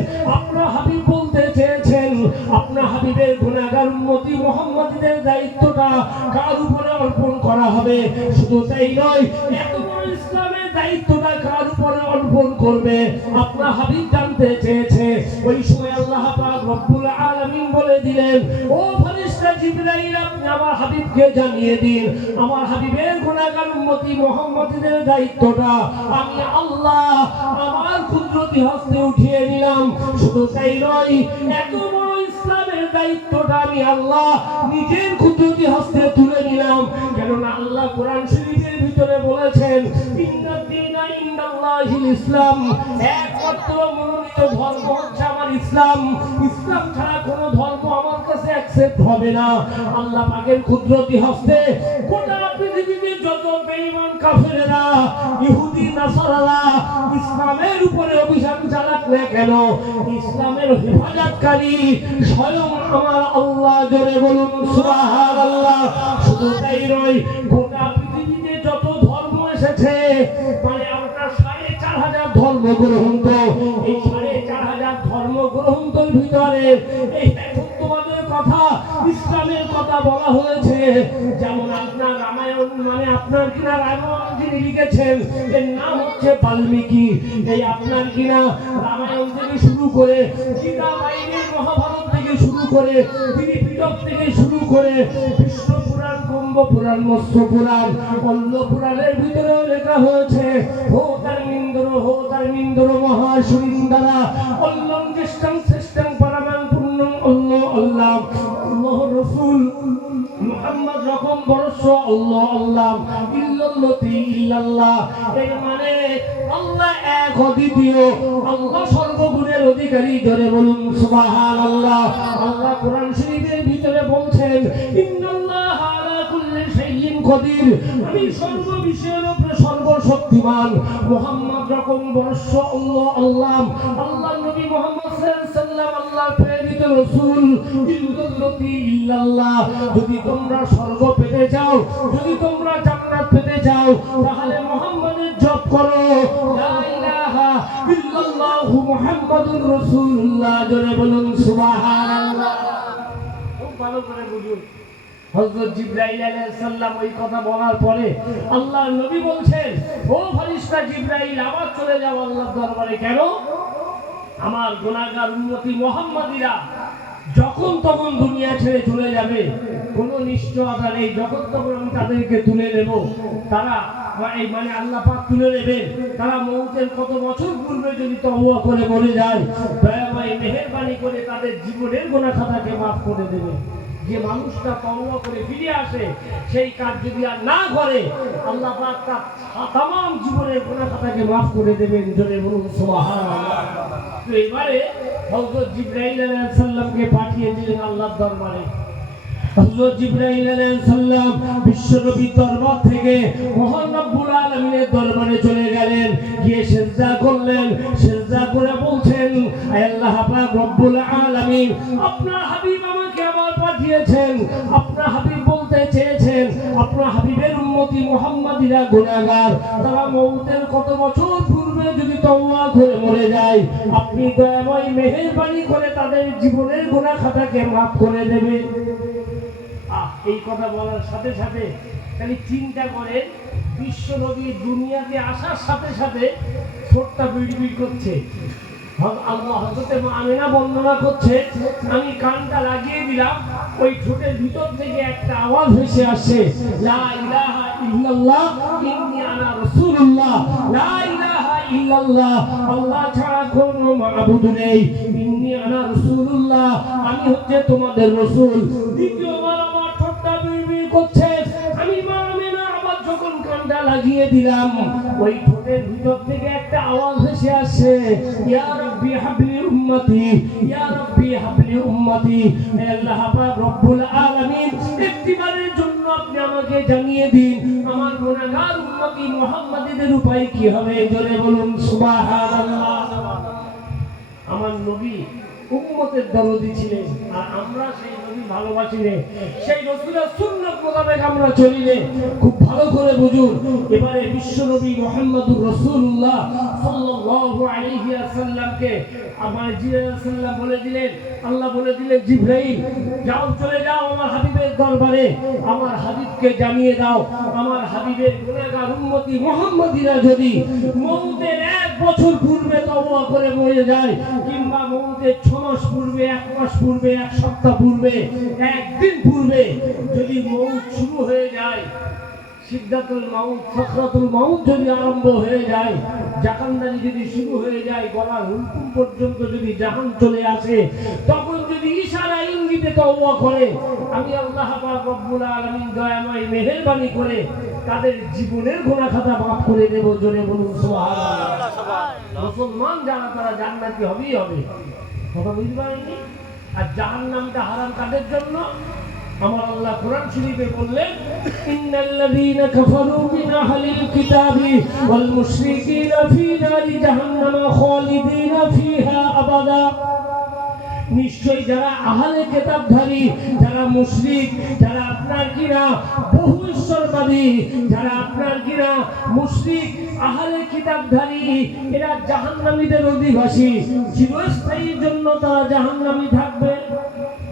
করা হবে। শুধু তাই নয়, এত বড় ইসলামের দায়িত্বটা কার উপরে অর্পণ করবে আপনার হাবিব জানতে চেয়েছে। ওই সময় আল্লাহ পাক রব্বুল আলামিন বলে দিলেন, ও ফেরেশতা জিবরাইল, আপনি আমার হাবিবকে জানিয়ে দিন, আমার হাবিবের গুনাহগার উম্মতি মুহাম্মাদীদের দায়িত্বটা আমি আল্লাহ আমার কুদরতি হস্তে উঠিয়ে নিলাম। শুধু তাই নয়, এত বড় ইসলামের দায়িত্বটা আমি আল্লাহ নিজের কুদরতি হস্তে তুলে নিলাম। কেননা আল্লাহ কোরআন শরীফের ভিতরে বলেছেন, ইন্নাদ্দীনা ইনদাল্লাহিল ইসলাম, একমাত্র মনোনীত ধর্ম হচ্ছে আমার ইসলাম। ইসলাম ছাড়া কোনো ধর্ম আমার কাছে অ্যাকসেপ্ট হবে না। আল্লাহ পাকের কুদরতি হস্তে গোটা পৃথিবীতে যত বেঈমান কাফেররা, ইহুদি নাসারারা ইসলামের উপরে অভিযান চালাক না কেন, ইসলামের হেফাজতকারী স্বয়ং আমার আল্লাহ। জোরে বলুন সুবহানাল্লাহ। শুধু তাই নয়, গোটা পৃথিবীতে যত ধর্ম এসেছে, মানে আপনার ৪,৫০০ ধর্মগ্রন্থ, এই ৪,৫০০ ধর্মগ্রন্থের ভিতরে এই তোমাদের কথা, ইসলামের কথা বলা হয়েছে। যেমন আপনার রামায়ণ, মানে আপনার কিনা রামায়ণ যিনি লিখেছেন এর নাম হচ্ছে বাল্মীকি। এই আপনার কিনা রামায়ণ থেকে শুরু করে গীতা বাহিনীর মহাভারত থেকে শুরু করে তিনি পিটক থেকে শুরু করে বিষ্ণু পুরাণ, কুম্ভ পুরাণ, মৎস্য পুরাণ, অন্য পুরাণের ভিতরেও লেখা হয়েছে, হো ধর্মিন্দ্র মহাসুরিন্দারা অল্লং জ্যেষ্ঠং শ্রেষ্ঠং পরমাং পুণ্যং আল্লাহ আল্লাহ রাসূল মুহাম্মদ রকম বরস আল্লাহ আল্লাহ ইল্লাল্লাহি ইল্লাল্লাহ। এর মানে আল্লাহ এক, অদ্বিতীয়, আল্লাহ সর্বগুণের অধিকারী। জোরে বলুন সুবহানাল্লাহ। আল্লাহ কোরআন শরীফের ভিতরে বলছেন, ইন্নাল্লাহা আলা কুল্লি শাইইন কাদির, আমি সর্ব বিষয়ের উপরে সর্বশক্তিমান। মুহাম্মদ রকম বরস আল্লাহ আল্লাহ আল্লাহ নবী মুহাম্মদ সাল্লাল্লাহু আলাইহি ওয়াসাল্লাম আল্লাহর প্রেরিত রাসূল। ইল্লাল্লাহি ইল্লাল্লাহ, যদি তোমরা স্বর্গ পেতে চাও, যদি তোমরা জান্নাত পেতে চাও, তাহলে মুহাম্মাদের জপ করো, লা ইলাহা ইল্লাল্লাহু মুহাম্মাদুর রাসূলুল্লাহ। জোরে বলুন সুবহানাল্লাহ। খুব ভালো করে বুঝুন। হযরত জিবরাইল আলাইহিস সালাম ওই কথা বলার পরে আল্লাহর নবী বলছেন, ও ফেরেশতা জিবরাইল, আবার চলে যাও আল্লাহর দরবারে। কেন? আমার গুনাহগার উম্মতি মুহাম্মাদীরা যখন তখন দুনিয়া ছেড়ে চলে যাবে, কোনো নিশ্চয়তা নেই। যখন তখন আমি তাদেরকে তুলে নেব। তারা মানে আল্লাহ পাক তুলে নেবেন। তারা মৌতের কত বছর পূর্বে যদি তওবা করে মরে যায়, দয়াময় মেহেরবানি করে তাদের জীবনের গুনাহ খাতাকে মাফ করে দেবেন। যে মানুষটা তওবা করে ফিরে আসে, সেই কাজ যদি আর না করে, আল্লাহ পাক তার তামাম জীবনের গুনাহ খাতাকে মাফ করে দেবেন। জোরে বলুন সুবহানাল্লাহ। তো এবারে হযরত জিবরাইল আলাইহিস সালামকে পাঠিয়ে দিলেন আল্লাহর দরবারে। হযরত জিবরাইল আলাইহিস সালাম বিশ্বনবীর দরবার থেকে মহান রব্বুল আলামিনের দরবারে চলে গেলেন। গিয়ে সিজদা করলেন। সিজদা করে বলছেন, হে আল্লাহ পাক রব্বুল আলামিন, আপনার হাবিব আমাকে আবার পাঠিয়েছেন। আপনার হাবিব বলতে চেয়েছেন, আপনার হাবিবের উম্মতি মুহাম্মাদীরা গুনাহগার। তারা মওতের কত বছর পূর্বে যদি তওবা করে মরে যায়, আপনি দয়াময় মেহেরবানি করে তাদের জীবনের গুনাহ খাতাকে মাফ করে দেবেন। এই কথা বলার সাথে সাথে খালি চিন্তা করে, বিশ্ব নবী দুনিয়াতে আসার সাথে সাথে ঠোঁটটা বিড়বিড় করছে। আল্লাহ হযরতে আমিনা বর্ণনা করছে, আমি কানটা লাগিয়ে দিলাম, ওই ঠোঁটের ভিতর থেকে একটা আওয়াজ ভেসে আসছে, লা ইলাহা ইল্লাল্লাহ ইন্নী আনা রাসূলুল্লাহ, লা ইলাহা ইল্লাল্লাহ, আল্লাহ ছাড়া কোনো মাবুদ নেই, ইন্নী আনা রাসূলুল্লাহ, আমি হচ্ছে তোমাদের রাসূল। দ্বিতীয়বার আমার ঠোঁটটা বিড়বিড় করছে। আমি আমিনা আবার যখন কানটা লাগিয়ে দিলাম, ওই ঠোঁটের ভিতর থেকে একটা আওয়াজ ভেসে আসছে, ইয়া রাব্বি হাবলি উম্মতি, ইয়া রাব্বি হাবলি উম্মতি। হে আল্লাহ পাক রব্বুল আলামিন, একটিবারের জন্য আপনি আমাকে জানিয়ে দিন, আমার গুনাহগার উম্মতি মুহাম্মাদীদের উপায় কি হবে। জোরে বলুন সুবহানাল্লাহ। আমার নবী উম্মতের দরদি ছিলেন, আর আমরা সেই নবী ভালোবাসি নে, সেই রাসূলের সুন্নাত মোতাবেক আমরা চলি নে। খুব ভালো করে বুঝুন। এবারে বিশ্বনবী মুহাম্মদুর রাসূলুল্লাহ সাল্লাল্লাহু আলাইহি ওয়াসাল্লামকে আমার জিবরাইল বলে দিলেন, আল্লাহ বলে দিলেন জিবরাইল যাও, চলে যাও আমার হাবিবের দরবারে, আমার হাবিবকে জানিয়ে দাও আমার হাবিবের গুনাহগার উম্মতি মুহাম্মদীরা যদি মওতের 1 বছর পূর্বে তওবা করে মরে যায়, কিংবা মওতের 6 মাস পূর্বে, 1 মাস পূর্বে, 1 সপ্তাহ পূর্বে, 1 দিন পূর্বে যদি মওত শুরু হয়ে যায়, সিদ্ধাতুল মাউত, সাকরাতুল মাউত যদি আরম্ভ হয়ে যায়, জাহান্নামী যদি শুরু হয়ে যায়, গলার হুলকুম পর্যন্ত যদি জাহান চলে আসে, তখন যদি ইশারা ইঙ্গিতে তওবা করে, আমি আল্লাহ পাক রব্বুল আলামিন দয়াময় মেহেরবানি করে তাদের জীবনের গুনাহ খাতা মাফ করে দেব। জোরে বলুন সুবহানাল্লাহ। মুসলমান যারা তারা জান্নাতি হবেই হবে, কথা বুঝতে পারেননি? আর জাহান্নামটা হারাম কাদের জন্য? আমার আল্লাহ কোরআন শরীফে বললেন, ইন্নাল্লাযীনা কাফারু মিন আহলিল কিতাবি ওয়াল মুশরিকিনা ফী নারি জাহান্নাম খালিদিনা ফীহা আবাদা। নিশ্চয়ই যারা আহলে কিতাবধারী, যারা মুশরিক, যারা আপনার কিনা বহু ঈশ্বরবাদী, যারা আপনার কিনা মুশরিক আহলে কিতাবধারী, এরা জাহান্নামীদের অধিবাসী, চিরস্থায়ীর জন্য তারা জাহান্নামী থাকবে,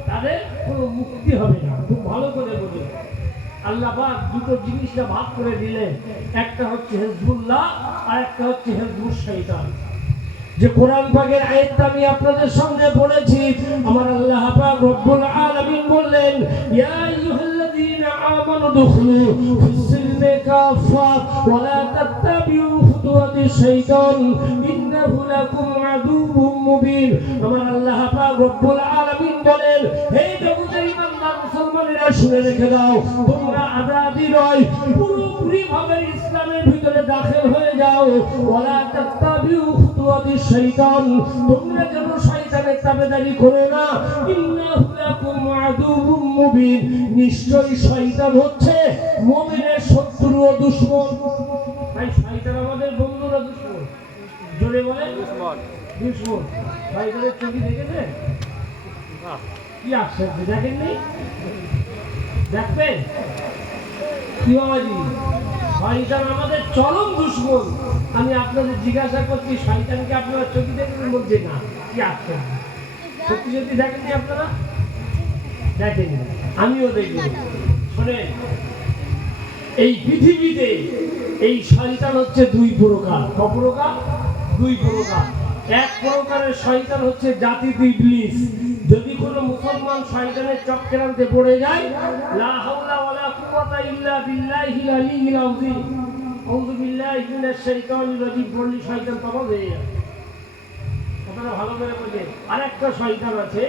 তাদের কোনো মুক্তি হবে না। খুব ভালো করে বুঝুন। আল্লাহ পাক দুটো জিনিসটা ভাগ করে দিলেন, একটা হচ্ছে হিজবুল্লাহ আর একটা হচ্ছে হিজবুশ শয়তান। যে কোরআন পাকের আয়াতটা আমি আপনাদের সামনে পড়েছি, আমার আল্লাহ পাক রব্বুল আলামিন বললেন, ইয়া আইয়ুহাল্লাযীনা আমানু দুখুলু ফিস-সিলমি কাফা ওয়া লা তাত্তাবিউ খুতুওয়াতিশ শাইতান ইন্নাহু লাকুম আদুউম মুবিন। আমার আল্লাহ পাক রব্বুল আলামিন বলেন, হে জগতের ইমানদার মুসলমানেরা শুনে রেখে দাও, তোমরা আজাদি নয়, পুরোপুরি ভাবে ইসলামের ভিতরে দাখিল হয়ে যাও। ওয়া লা তাত্তাবিউ খুতুওয়াতিশ শয়তান, তোমরা যেন শয়তানের তাবেদারি করো না। ইন্নাহু লাকুম আদুউম মুবিন, নিশ্চয়ই শয়তান হচ্ছে মুমিনের শত্রু ও দুশমন। ভাই শয়তান আমাদের বন্ধু না দুশমন? জোরে বলেন দুশমন। দুশমন। শয়তানের ছবি দেখেছেন? কি আশ্চর্য, দেখেননি? দেখবেন কি বাবাজি, শয়তান আমাদের চরম দুশমন। আমি আপনাদের জিজ্ঞাসা করছি, শয়তানকে আপনারা চোখে দেখবেন? বলছে না। কি আশ্চর্য, সত্যি সত্যি দেখেননি আপনারা? দেখেননি, আমিও দেখি। শোনেন, এই পৃথিবীতে এই শয়তান হচ্ছে 2 প্রকার। ক প্রকার? 2 প্রকার। এক প্রকারের শয়তান হচ্ছে জাতিত ইবলিস। যদি কোনো মুসলমান শয়তানের চক্রান্তে পড়ে যায়, লা হাওলা ওয়ালা কুওয়াতা ইল্লা বিল্লাহিল আলিয়্যিল আযীম, আউযু বিল্লাহি মিনাশ শাইতানির রাজীম বললে শয়তান তবা হয়ে যায়। আপনারা ভালো করে বোঝেন। আরেকটা শয়তান আছে,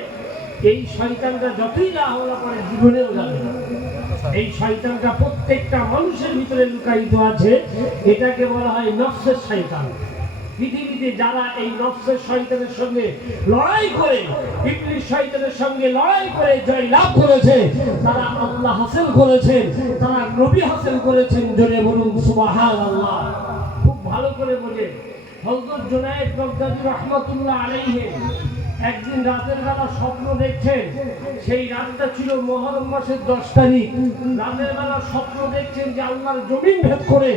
এই শয়তানটা যতই লা হাওলা করে জীবনেও যাবে না। এই শয়তানটা প্রত্যেকটা মানুষের ভিতরে লুকায়িত আছে। এটাকে বলা হয় নফসের শয়তান। পৃথিবীতে যারা এই নফসের শয়তানের সঙ্গে লড়াই করে, ইবলিস শয়তানের সঙ্গে লড়াই করে জয় লাভ করেছে, তারা আল্লাহ হাসিল করেছেন, তারা নবী হাসিল করেছেন। জোরে বলুন সুবহানাল্লাহ। খুব ভালো করে বোঝেন। হযরত জুনায়েদ বাগদাদী রাহমাতুল্লাহ আলাইহি একদিন রাতের বেলা স্বপ্ন দেখছেন। সেই রাতটা ছিল মুহররম মাসের 10 তারিখ। রাতের বেলা স্বপ্ন দেখছেন যে আল্লাহর জমিন ভেদ করে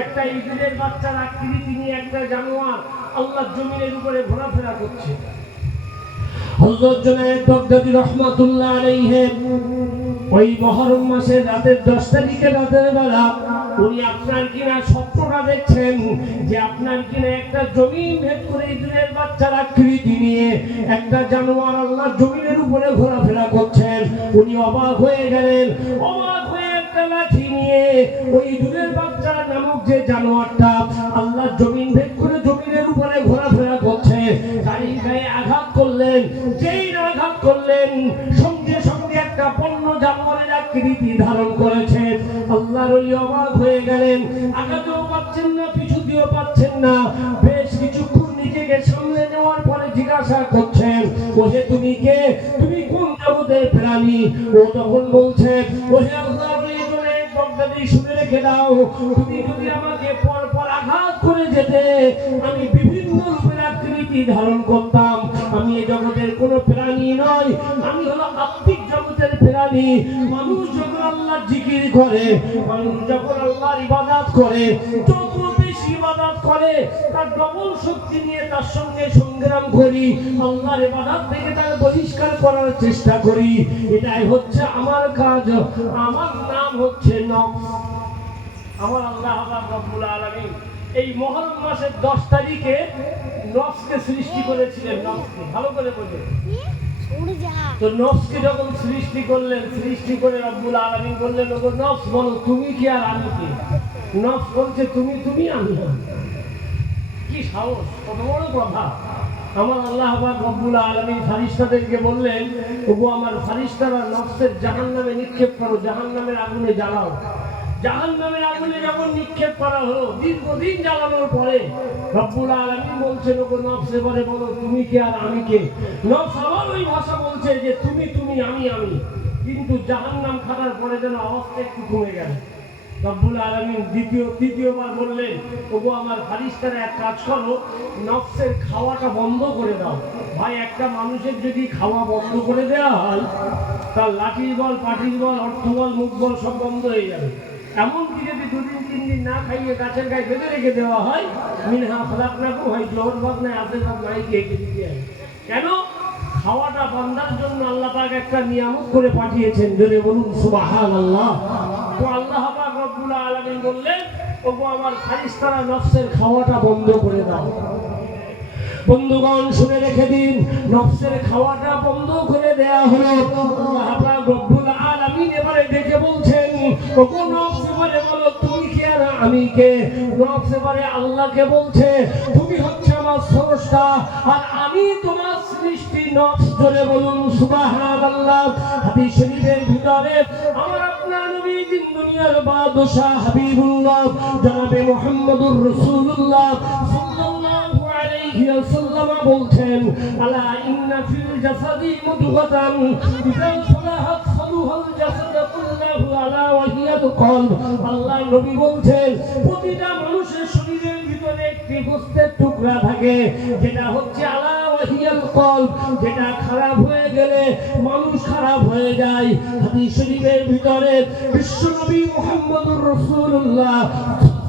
একটা ইঁদুরের বাচ্চার আকৃতি নিয়ে একটা জানোয়ার আল্লাহর জমিনের উপরে ঘোরাফেরা করছে। হযরত জুনায়েদ বাগদাদী রাহমাতুল্লাহ আলাইহি ওই মুহররম মাসের রাতের 10 তারিখে রাতের বেলা উনি আপনার কিনা স্বপ্নটা দেখছেন যে আপনার কিনা একটা জমিন ভেদ করে ইঁদুরের বাচ্চার আকৃতি নিয়ে একটা জানোয়ার আল্লাহর জমিনের উপরে ঘোরাফেরা করছেন। উনি অবাক হয়ে গেলেন। অবাক হয়ে একটা লাঠি নিয়ে ওই ইঁদুরের বাচ্চা নামক যে জানোয়ারটা আল্লাহর জমিন ভেদ করে জমিনের উপরে ঘোরাফেরা করছে, তারই গায়ে আঘাত করলেন। যেই আঘাত করলেন, সঙ্গে সঙ্গে একটা পণ্য জানোয়ারের আকৃতি ধারণ করেছে। আল্লাহর ওলি অবাক হয়ে গেলেন। আঘাতেও পাচ্ছেন না, পিছু দিয়েও পাচ্ছেন না। বেশ কিছুক্ষণ নিজেকে সামলে নেওয়ার পরে জিজ্ঞাসা করছেন, ওহে তুমি কে? তুমি কোন জগতের প্রাণী? ও তখন বলছে, ওহে আল্লাহর ওলি জুনায়েদ বাগদাদী, শুনে রেখে দাও, তুমি যদি আমাকে পর পর আঘাত করে যেতে, আমি বিভিন্ন রূপের আকৃতি ধারণ করতাম। আমি এই জগতের কোনো প্রাণী নয়, আমি হলো আত্মিক জগতের প্রাণী। মানুষ যখন আল্লাহর জিকির করে, মানুষ যখন আল্লাহর ইবাদত করে, যত বেশি ইবাদত করে তার ডবল শক্তি নিয়ে তার সঙ্গে সংগ্রাম করি, আল্লাহর ইবাদত থেকে তার বহিষ্কার করার চেষ্টা করি। এটাই হচ্ছে আমার কাজ। আমার নাম হচ্ছে নফস। আমার আল্লাহ রাব্বুল আলামিন এই মুহররম মাসের 10 তারিখে নফসকে সৃষ্টি করেছিলেন। নফসকে ভালো করে বলে, তো নফসকে যখন সৃষ্টি করলেন, সৃষ্টি করে রব্বুল আলামিন বললেন, ওগো নফস বলো তুমি কি আর আমি কি? নফস বলছে তুমি তুমি, আমি আমি। কি সাহস, কত বড় কথা! আমার আল্লাহ রব্বুল আলামিন ফেরেশতাদেরকে বললেন, ওগো আমার ফেরেশতারা নফসের জাহান্নামে নিক্ষেপ করো, জাহান্নামের আগুনে জ্বালাও। জাহান্নামের আগুনে যখন নিক্ষেপ করা হলো, দীর্ঘদিন জ্বালানোর পরে রব্বুল আলামিন বলছেন, ওগো নফস এবারে বলো তুমি কে আর আমি কে? নফস আবার ওই ভাষা বলছে যে তুমি তুমি, আমি আমি। কিন্তু জাহান্নাম খাটার পরে যেন অবস্থা একটু কমে গেল। রব্বুল আলামিন তৃতীয়বার বললেন, ওগো আমার ফেরেশতারা এক কাজ করো, নফসের খাওয়াটা বন্ধ করে দাও। ভাই, একটা মানুষের যদি খাওয়া বন্ধ করে দেওয়া হয়, তার লাঠির বল, পাটির বল, অর্থ বল, মুখ বল সব বন্ধ হয়ে যাবে। এমনকি যদি 2-3 দিন না খাইয়ে গাছের গায়ে বেঁধে রেখে দেওয়া হয়, মিনহা খালাকনাকুম, হয় জোহর ভাত নাই, আসের ভাত নাই, খেয়ে দিতে হয়। কেন? খাওয়াটা বান্দার জন্য আল্লাহ পাক একটা নিয়ামত করে পাঠিয়েছেন। জোরে বলুন সুবহানাল্লাহ। তো আল্লাহ পাক রব্বুল আলামিন বললেন, ওগো আমার ফেরেশতারা নফসের খাওয়াটা বন্ধ করে দাও। বন্ধুগণ শুনে রেখে দিন, নফসের খাওয়াটা বন্ধ করে দেয়া হলো। আল্লাহ পাক রব্বুল আলামিন এবারে ডেকে বলছেন, ওগো নফস এবারে বলো তুমি কে আর আমি কে? নফস এবারে আল্লাহকে বলছে, তুমি হচ্ছে আমার স্রষ্টা আর আমি তোমার সৃষ্টি। নফস জোরে বলুন সুবহানাল্লাহ। হাদিস শরীফের ভিতরে আমার আপনার নবী দিন দুনিয়ার বাদশা হাবিবুল্লাহ জনাবে মুহাম্মদুর রাসূলুল্লাহ সাল্লাল্লাহু আলাইহি ওয়াসাল্লাম বলছেন, আলা ইন্না ফিল জাসাদি মুদগাতান ইযা সালাহাত সালাহাল জাসাদ কুল্লুহু আলা ওয়া হিয়াল কলব। আল্লাহ নবী বলছেন, প্রতিটা মানুষের শরীরের ভিতরে একটি গোশতের টুকরা থাকে, যেটা হচ্ছে আলা ওয়া হিয়াল কলব। যেটা খারাপ হয়ে গেলে মানুষ খারাপ হয়ে যায়। হাদিস শরীফের ভিতরে বিশ্বনবী মুহাম্মদুর রাসূলুল্লাহ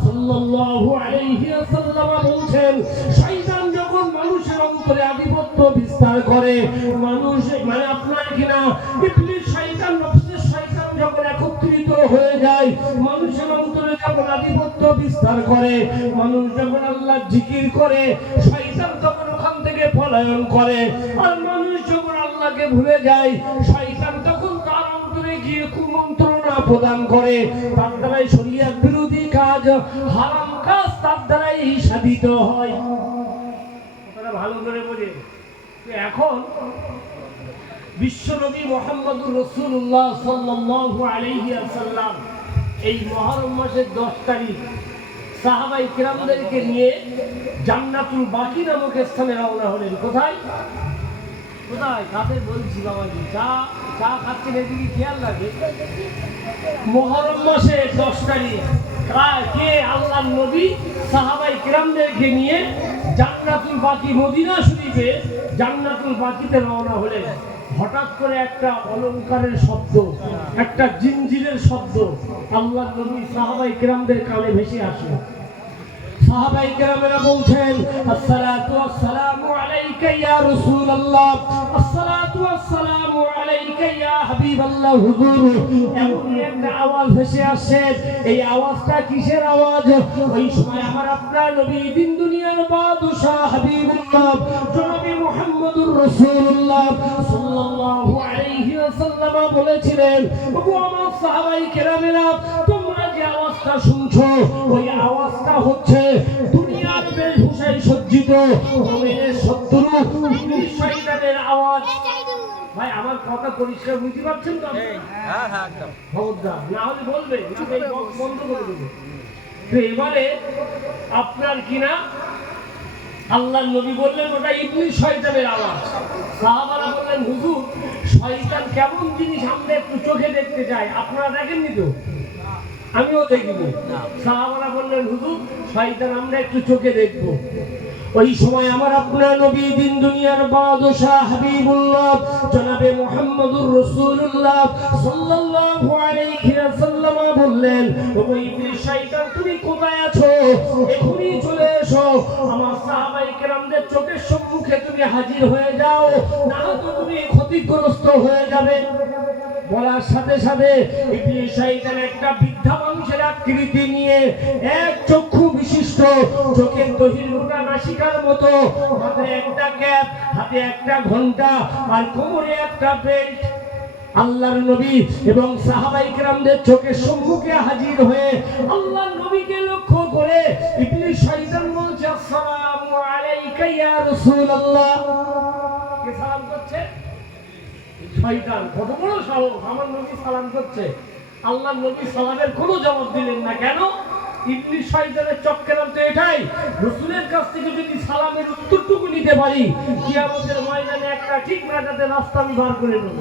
সাল্লাল্লাহু আলাইহি ওয়াসাল্লাম বলছেন, শয়তান যখন মানুষের অন্তরে আধিপত্য বিস্তার করে, মানুষ মানে আপনার কিনা ইবলিস শয়তান, নফসের শয়তান যখন একত্রিত হয়ে যায়, মানুষের অন্তরে যখন আধিপত্য বিস্তার করে, মানুষ যখন আল্লাহর জিকির করে, শয়তান তখন ওখান থেকে পলায়ন করে। আর মানুষ যখন আল্লাহকে ভুলে যায়, শয়তান তখন তার অন্তরে গিয়ে কুমন্ত্রণা প্রদান করে। তার দ্বারাই শরীয়ত বিরোধী কাজ, হারাম কাজ তার দ্বারাই সাধিত হয়। কথাটা ভালো করে বলে, এখন বিশ্বনবী মুহাম্মদুর রাসূলুল্লাহ সাল্লাল্লাহু আলাইহি ওয়াসাল্লাম এই মুহররম মাসের 10 তারিখ সাহাবায়ে কিরামদেরকে নিয়ে জান্নাতুল বাকি নামক স্থানে রওনা হলেন। কোথায় কোথায়? কাছে বলছি বাবাজি, চা খাচ্ছেন, এদিকে খেয়াল লাগে। মুহররম মাসের 10 তারিখ কে আল্লাহর নবী সাহাবায়ে কিরামদেরকে নিয়ে জান্নাতুল বাকি, মদিনা শরীফে জান্নাতুল বাকিতে রওনা হলেন। হঠাৎ করে একটা অলংকারের শব্দ, একটা জিনজিরের শব্দ আল্লাহর নবী সাহাবায়ে কিরামদের কানে ভেসে আসলো। সাহাবায়ে কেরামেরা বলছেন, আসসালাতু ওয়াসসালামু আলাইকা ইয়া রাসূলুল্লাহ, আসসালাতু ওয়াসসালামু আলাইকা ইয়া হাবিবাল্লাহ। হুজুর, এমন একটা আওয়াজ ভেসে আসছে। এই আওয়াজটা কিসের আওয়াজ? ওই সময় আমার আপনার নবী দিন দুনিয়ার বাদশা হাবিবুল্লাহ জনাবে মুহাম্মদুর রাসূলুল্লাহ সাল্লাল্লাহু আলাইহি ওয়াসাল্লাম বলেছিলেন, ওগো আমার সাহাবায়ে কেরামেরা, তোমরা যে আওয়াজটা শুনছো, ওই আওয়াজটা হচ্ছে দুনিয়ার বেশভূষায় সজ্জিত মুমিনের শত্রু ইবলিস শয়তানের আওয়াজ। ভাই, আমার কথা পরিষ্কার বুঝতে পারছেন তো? হ্যাঁ হ্যাঁ, একদম খবরদার, না হলে বলবে এই বক্স বন্ধ করে দেবে। তো এবারে আপনার কিনা আল্লাহর নবী বললেন ওটা ইবলিস শয়তানের আওয়াজ। সাহাবারা বললেন, হুজুর, শয়তান কেমন জিনিস আমরা একটু চোখে দেখতে চাই, আপনারা দেখেননি তো? আমিও দেখিনি। সাহাবারা বললেন, হুজুর, শয়তান আমরা একটু চোখে দেখবো। ওই সময় আমার আপনার নবী দিন দুনিয়ার বাদশাহ হাবিবুল্লাহ জনাবে মুহাম্মদুর রাসূলুল্লাহ সাল্লাল্লাহু আলাইহি ওয়াসাল্লাম বললেন, ওগো ইবলিস শয়তান তুমি কোথায় আছো? এখনই চলে এসো, আমার সাহাবায়ে কেরামদের চোখের সম্মুখে তুমি হাজির হয়ে যাও, না তো তুমি ক্ষতিগ্রস্ত হয়ে যাবে। বলার সাথে সাথে ইবলিস শয়তান একটা বৃদ্ধা মানুষের আকৃতি নিয়ে, এক চক্ষু বিশিষ্ট, চোখের দহির্ঘটা নাসিকার মতো, মাথায় একটা ক্যাপ, হাতে একটা ঘন্টা আর কোমরে একটা বেল্ট, আল্লাহর নবী এবং সাহাবায়ে কেরামদের চোখের সম্মুখে হাজির হয়ে আল্লাহর নবীকে লক্ষ্য করে ইবলিস শয়তান বলছে, আসসালামু আলাইকা ইয়া রাসূলুল্লাহ। কে সালাম করছে? শয়তান। কত বড় সাহস, আমার নবী সালাম করছে। আল্লাহর নবী সালামের কোনো জবাব দিলেন না। কেন? ইবলিস শয়তানের চক্রান্ত তো এটাই, রাসূলের কাছ থেকে যদি সালামের উত্তরটুকু নিতে পারি, কিয়ামতের ময়দানে একটা ঠিক রাস্তাতে রাস্তা আমি বার করে নেব।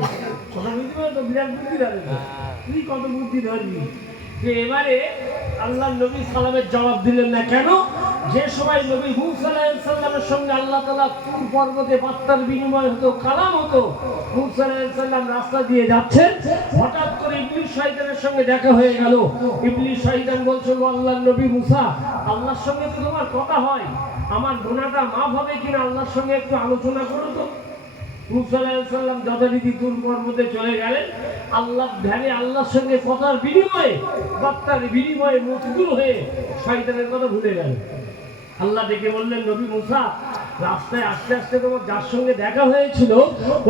কথা বুঝতে পারছো? বিরাট বুদ্ধি ধরবে, তুই কত বুদ্ধি ধরবি। যে এবারে আল্লাহর নবী সালামের জবাব দিলেন না। কেন? যে সময় নবী মুসা আলাইহিস সালামের সঙ্গে আল্লাহ তাআলা তুর পর্বতে বার্তার বিনিময় হতো, কালাম হতো, মুসা আলাইহিস সালাম রাস্তা দিয়ে যাচ্ছেন, হঠাৎ করে ইবলিস শয়তানের সঙ্গে দেখা হয়ে গেল। ইবলিস শয়তান বলছে, ও আল্লাহর নবী মুসা, আল্লাহর সঙ্গে তো তোমার কথা হয়, আমার গুনাহটা মাফ হবে কিনা আল্লাহর সঙ্গে একটু আলোচনা করো তো। মুসা আলাইহিস সালাম যথারীতি তুর পর্বতে চলে গেলেন। আল্লাহর ধ্যানে, আল্লাহর সঙ্গে কথার বিনিময়ে, বার্তার বিনিময়ে মশগুল হয়ে শয়তানের কথা ভুলে গেলেন। আল্লাহ ডেকে বললেন, নবী মুসা, রাস্তায় আস্তে আস্তে তোমার যার সঙ্গে দেখা হয়েছিল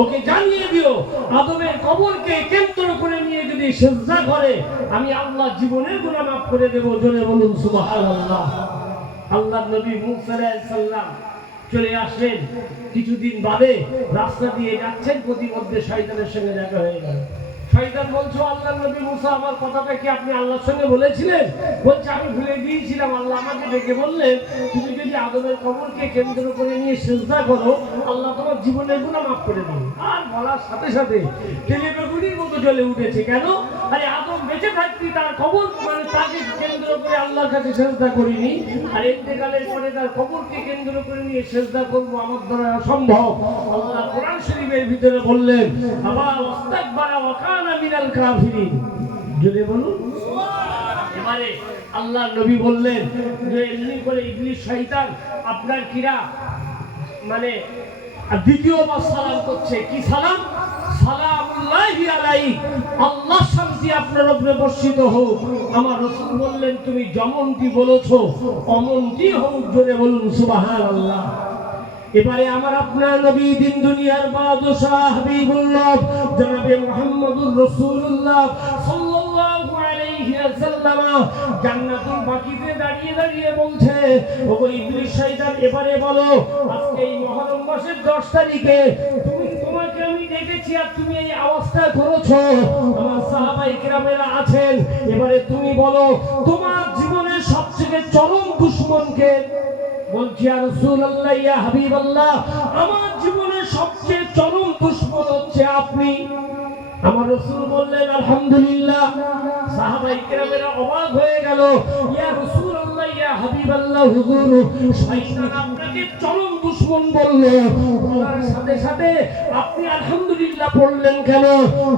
ওকে জানিয়ে দিও, আদমের কবরকে কেন্দ্র করে নিয়ে যদি সিজদা করে আমি আল্লাহ জীবনের গুনাহ মাফ করে দেব। জোরে বলুন সুবহানাল্লাহ। আল্লাহর নবী মুসা আলাইহিস সালাম চলে আসলেন। কিছুদিন বাদে রাস্তা দিয়ে যাচ্ছেন, প্রতিমধ্যে শয়তানের সঙ্গে দেখা হয়ে গেল। শয়তান বলছো, আল্লাহর নবী মুসা, আমার কথাটা কি আপনি আল্লাহর সঙ্গে বলেছিলেন? বলছে, আমি ভুলে গিয়েছিলাম, আল্লাহ আমাকে ডেকে বললেন তুমি যদি আদমের কবরকে কেন্দ্র করে নিয়ে সিজদা করো আল্লাহ তোমার জীবনের গুনাহ মাফ করে দেবেন। আর বলার সাথে সাথে তেলে বেগুনির মতো জ্বলে উঠেছে। কেন? আরে আদম বেঁচে থাকতে তার কবর, মানে তাকে কেন্দ্র করে আল্লাহর কাছে সিজদা করিনি, আর ইন্তেকালের পরে তার কবরকে কেন্দ্র করে নিয়ে সিজদা করবো আমার দ্বারা অসম্ভব। আল্লাহ কোরআন শরীফের ভিতরে বললেন, আবা ওয়াস্তাকবারা ওয়া কানা মিনাল কাফিরিন। জোরে বলুন সুবহানাল্লাহ। এবারে আল্লাহর নবী বললেন যে এমনি করে ইবলিস শয়তান আপনার কিরা মানে দ্বিতীয়বার সালাম করছে। কি সালাম? সালামুল্লাহি আলাইহি, আল্লাহর শান্তি আপনার উপরে বর্ষিত হোক। আমার রাসূল বললেন, তুমি যেমনটি বলেছো অমনটি হোক। জোরে বলুন সুবহানাল্লাহ। এবারে আমার আপনার নবী দিন দুনিয়ার বাদশাহ হাবিবুল্লাহ জনাবে মুহাম্মদুর রাসূলুল্লাহ সাল্লাল্লাহু আলাইহি ওয়াসাল্লাম জান্নাতুল বাকিতে দাঁড়িয়ে দাঁড়িয়ে বলছে, ওগো ইবলিস শয়তান, এবারে বলো আজকে এই মুহররম মাসের 10 তারিখে তোমাকে আমি দেখেছি আর তুমি এই আওয়াজটা করেছো, আমার সাহাবায়ে কেরামেরা আছেন, এবারে তুমি বলো তোমার জীবনের সবথেকে চরম দুশমনকে। বলছি, ইয়া রাসূলুল্লাহ, ইয়া হাবিবাল্লাহ, আমার জীবনের সবচেয়ে চরম দুশমন হচ্ছে আপনি। আমার রাসূল বললেন, আলহামদুলিল্লাহ। সাহাবায়ে কেরামেরা অবাক হয়ে গেল, ইয়া রাসূলুল্লাহ, ইয়া হাবিবাল্লাহ, হুজুর শয়তান আপনাকে চরম দুশমন বলল। বলার সাথে সাথে আপনি আলহামদুলিল্লাহ পড়লেন কেন?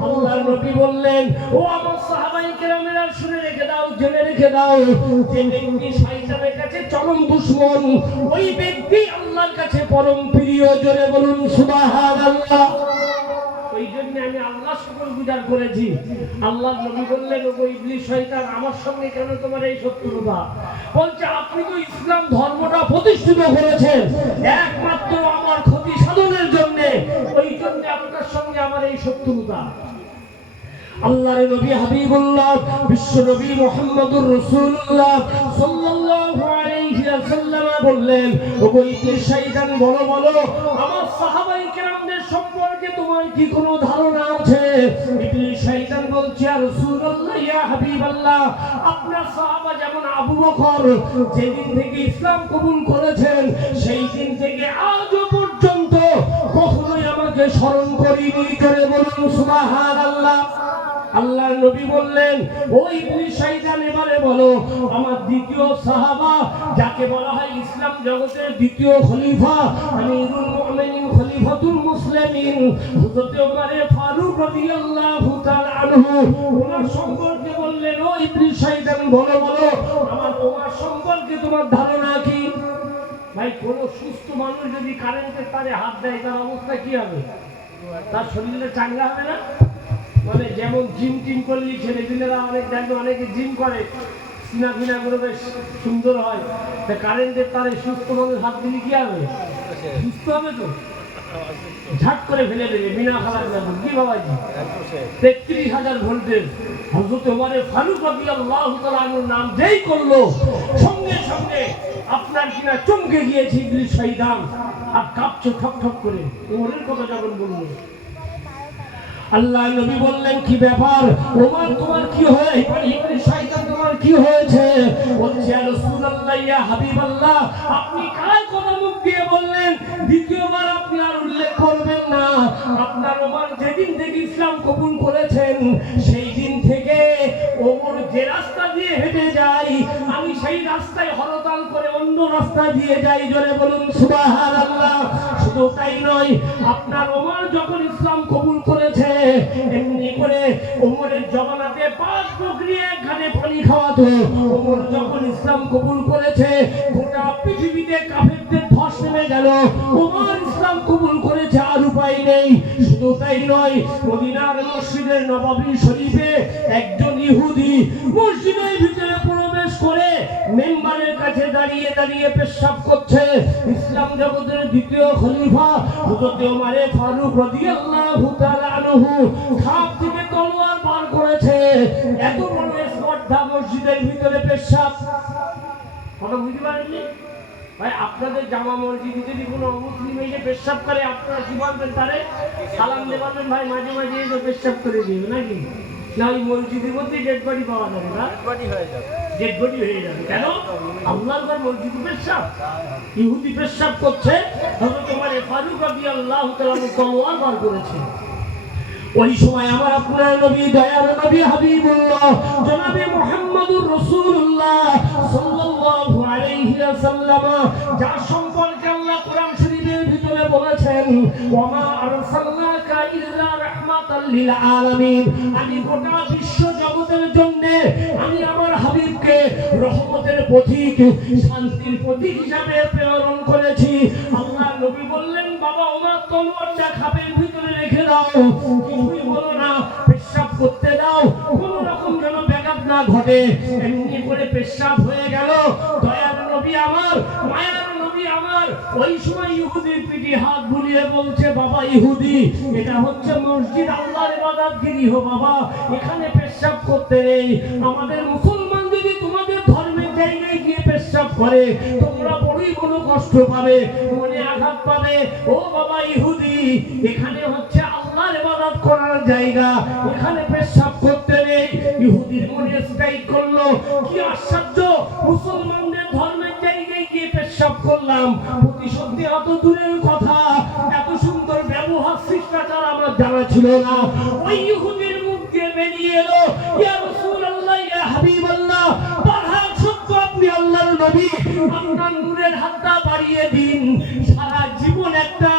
আল্লাহর নবী বললেন, ও আমার সাহাবায়ে কেরামেরা, শুনে রেখে দাও, জেনে রেখে দাও, যে ব্যক্তি শয়তানের কাছে চরম দুশমন ওই ব্যক্তি আল্লাহর কাছে পরম প্রিয়। জোরে বলুন সুবহানাল্লাহ। ওই জন্য আমি আল্লাহ শুকর গুজার করেছি। আল্লাহর নবী বললেন, ওগো ইবলিস শয়তান, আমার সঙ্গে কেন তোমার এই শত্রুতা? বলছে, আপনি তো ইসলাম ধর্মটা প্রতিষ্ঠিত করেছেন একমাত্র আমার ক্ষতি সাধনের জন্য, ওই জন্য আপনার সঙ্গে আমার এই শত্রুতা। আল্লাহর নবী হাবিবুল্লাহ বিশ্ব নবী মুহাম্মদুর রাসূলুল্লাহ সাল্লাল্লাহু আলাইহি ওয়াসাল্লাম বললেন, ওগো ইবলিস শয়তান, বলো বলো আমার সাহাবায়ে কেরামদের সম্পর্কে তোমার কি কোনো ধারণা আছে? ইবলিস শয়তান বলছে, ইয়া রাসূলুল্লাহ, ইয়া হাবিবাল্লাহ, আপনার সাহাবা যেমন আবু বকর যেদিন থেকে ইসলাম কবুল করেছেন সেই দিন থেকে আজও পর্যন্ত কখনোই আমাকে স্মরণ করিনি। করে বলুন সুবহানাল্লাহ। আল্লাহর নবী বললেন, ও ইবলিস শয়তান, এবারে বলো আমার দ্বিতীয় সাহাবা, যাকে বলা হয় ইসলাম জগতের দ্বিতীয় খলিফা, আমিরুল মুমিনিন, খলিফাতুল মুসলিমিন, হযরত ওমর ফারুক রাদিয়াল্লাহু তাআলা আনহু, ওনার সম্পর্কে বললেন, ও ইবলিস শয়তান, বলো বলো আমার ওমর সম্পর্কে তোমার ধারণা কি? ভাই, কোন সুস্থ মানুষ যদি কারেন্টের তারে হাত দেয় তার অবস্থা কি হবে? তার শরীরে চাঙ্গা হবে না? মানে যেমন জিম টিম করলে ছেলেপিলেরা অনেক দেখবে, অনেকে জিম করে, সিনা ফিনা করে বেশ সুন্দর হয়, তা কারেন্টের তারে সুস্থ মানুষ হাত দিলে কি হবে? সুস্থ হবে তো? ঝাট করে ফেলে দেবে বিনা খারাপ যাবে। কি বাবাজি, 33,000 ভোল্টের হযরত ওমর ফারুক রাদিয়াল্লাহু তাআলা আনহুর নাম যেই করলো, সঙ্গে সঙ্গে আপনার কিনা চমকে গিয়েছে ইবলিস শয়তান, আর কাঁপছে ঠক ঠক করে ওমরের কথা যখন বললো। আল্লাহ নবী বললেন, কি ব্যাপার ওমর, তোমার কি হয়? ইবলিস শয়তান, তোমার কি হয়েছে? বলছে, ইয়া রাসূলুল্লাহ, ইয়া হাবিবাল্লাহ, আপনি কার কথা মুখ দিয়ে বললেন? দ্বিতীয়বার আপনি আর উল্লেখ করবেন না। আপনার ওমর যেদিন থেকে ইসলাম কবুল করেছেন, সেই দিন থেকে ওমর যে রাস্তা দিয়ে হেঁটে যায়, আমি সেই রাস্তায় হরতাল করে অন্য রাস্তা দিয়ে যাই। জোরে বলুন সুবহানাল্লাহ। শুধু তাই নয়, আপনার ওমর যখন ইসলাম কবুল করেছে, এমনি করে ওমরের জমানাতে 5 বকরি একখানে পানি খাওয়াতো। ওমর যখন ইসলাম কবুল করেছে, গোটা পৃথিবীতে কাফেরদের ধস নেমে গেল। ওমর ইসলাম কবুল করেছে, আর উপায় নেই। শুধু তাই নয়, মদিনার মসজিদের নববী শরীফে একজন ইহুদি মসজিদের ভিতরে প্রবেশ করে মেম্বারের কাছে দাঁড়িয়ে দাঁড়িয়ে পেশাব করছে। ইসলাম জগতের দ্বিতীয় খলিফা হযরত ওমর ফারুক রাদিয়াল্লাহু তাআলা আনহু খাপ থেকে তলোয়ার বার করেছে। এত বড় স্পর্ধা মসজিদের ভিতরে পেশাব। কথা বুঝতে পারেননি ভাই? আপনাদের জামা মসজিদে যদি কোনো অমুসলিম এসে পেশাব করে, আপনারা কি বলবেন? তারে সালাম দেবেন, ভাই মাঝে মাঝে এসে পেশাব করে দিবে নাকি? না, ওই মসজিদের মধ্যে ডেড বডি পাওয়া যাবে না, ডেড বডি হয়ে যাবে। কেন? আল্লাহর ঘর মসজিদে পেশাব, ইহুদি পেশাব করছে, হযরত ওমর ফারুক রাদিয়াল্লাহু তাআলা তলোয়ার বার করেছে। ওই সময় আমার আপনার নবী, দয়ার নবী হাবিবুল্লাহ জনাবে মুহাম্মদুর রাসূলুল্লাহ সাল্লাল্লাহু আলাইহি ওয়াসাল্লাম, যার সম্পর্কে আল্লাহ কোরআন শরীফের ভিতরে বলেছেন, ওয়া মা আরসালনাকা ইল্লা রাহমাতাল লিল আলামিন, আমি গোটা বিশ্ব জগতের জন্য আমি আমার হাবিবকে রহমতের প্রতীক, শান্তির প্রতীক হিসাবে প্রেরণ করেছি। আল্লাহ নবী বললেন, বাবা ওমর তলোয়ারটা খাপের ভিতরে রেখে দাও, কিছুই বলো না, পেশাব করতে দাও, কোনো রকম যেন ব্যাঘাত না ঘটে। এমনি করে পেশাব হয়ে গেল। দয়ার নবী আমার, মায়ার নবী আমার, ওই সময় ইহুদির পিঠে হাত বুলিয়ে বলছে, বাবা ইহুদি, এটা হচ্ছে মসজিদ, আল্লাহর ইবাদতগৃহ বাবা, এখানে পেশাব করতে নেই। আমাদের মুসলমান যদি তোমাদের ধর্মের জায়গায় গিয়ে পেশাব করে, তোমরা বড়ই কোনো কষ্ট পাবে, মনে আঘাত পাবে। ও বাবা ইহুদি, এখানে হচ্ছে আল্লাহর ইবাদত করার জায়গা, এখানে পেশাব করতে নেই। ইহুদির মনে স্ট্রাইক করলো, কি আশ্চর্য, মুসলমানদের ধর্মের জায়গায় গিয়ে পেশাব করলাম, প্রতিশোধ দেওয়া তো দূরের কথা, এত সুন্দর ব্যবহার শিষ্টাচার আমার জানা ছিল না। ওই ইহুদির মুখ দিয়ে বেরিয়ে এলো, ইয়া রাসূলুল্লাহ, ইয়া হাবিবাল্লাহ, বারহাক সত্য আপনি আল্লাহর নবী, আপনার নূরের হাতটা বাড়িয়ে দিন। সারা জীবন একটা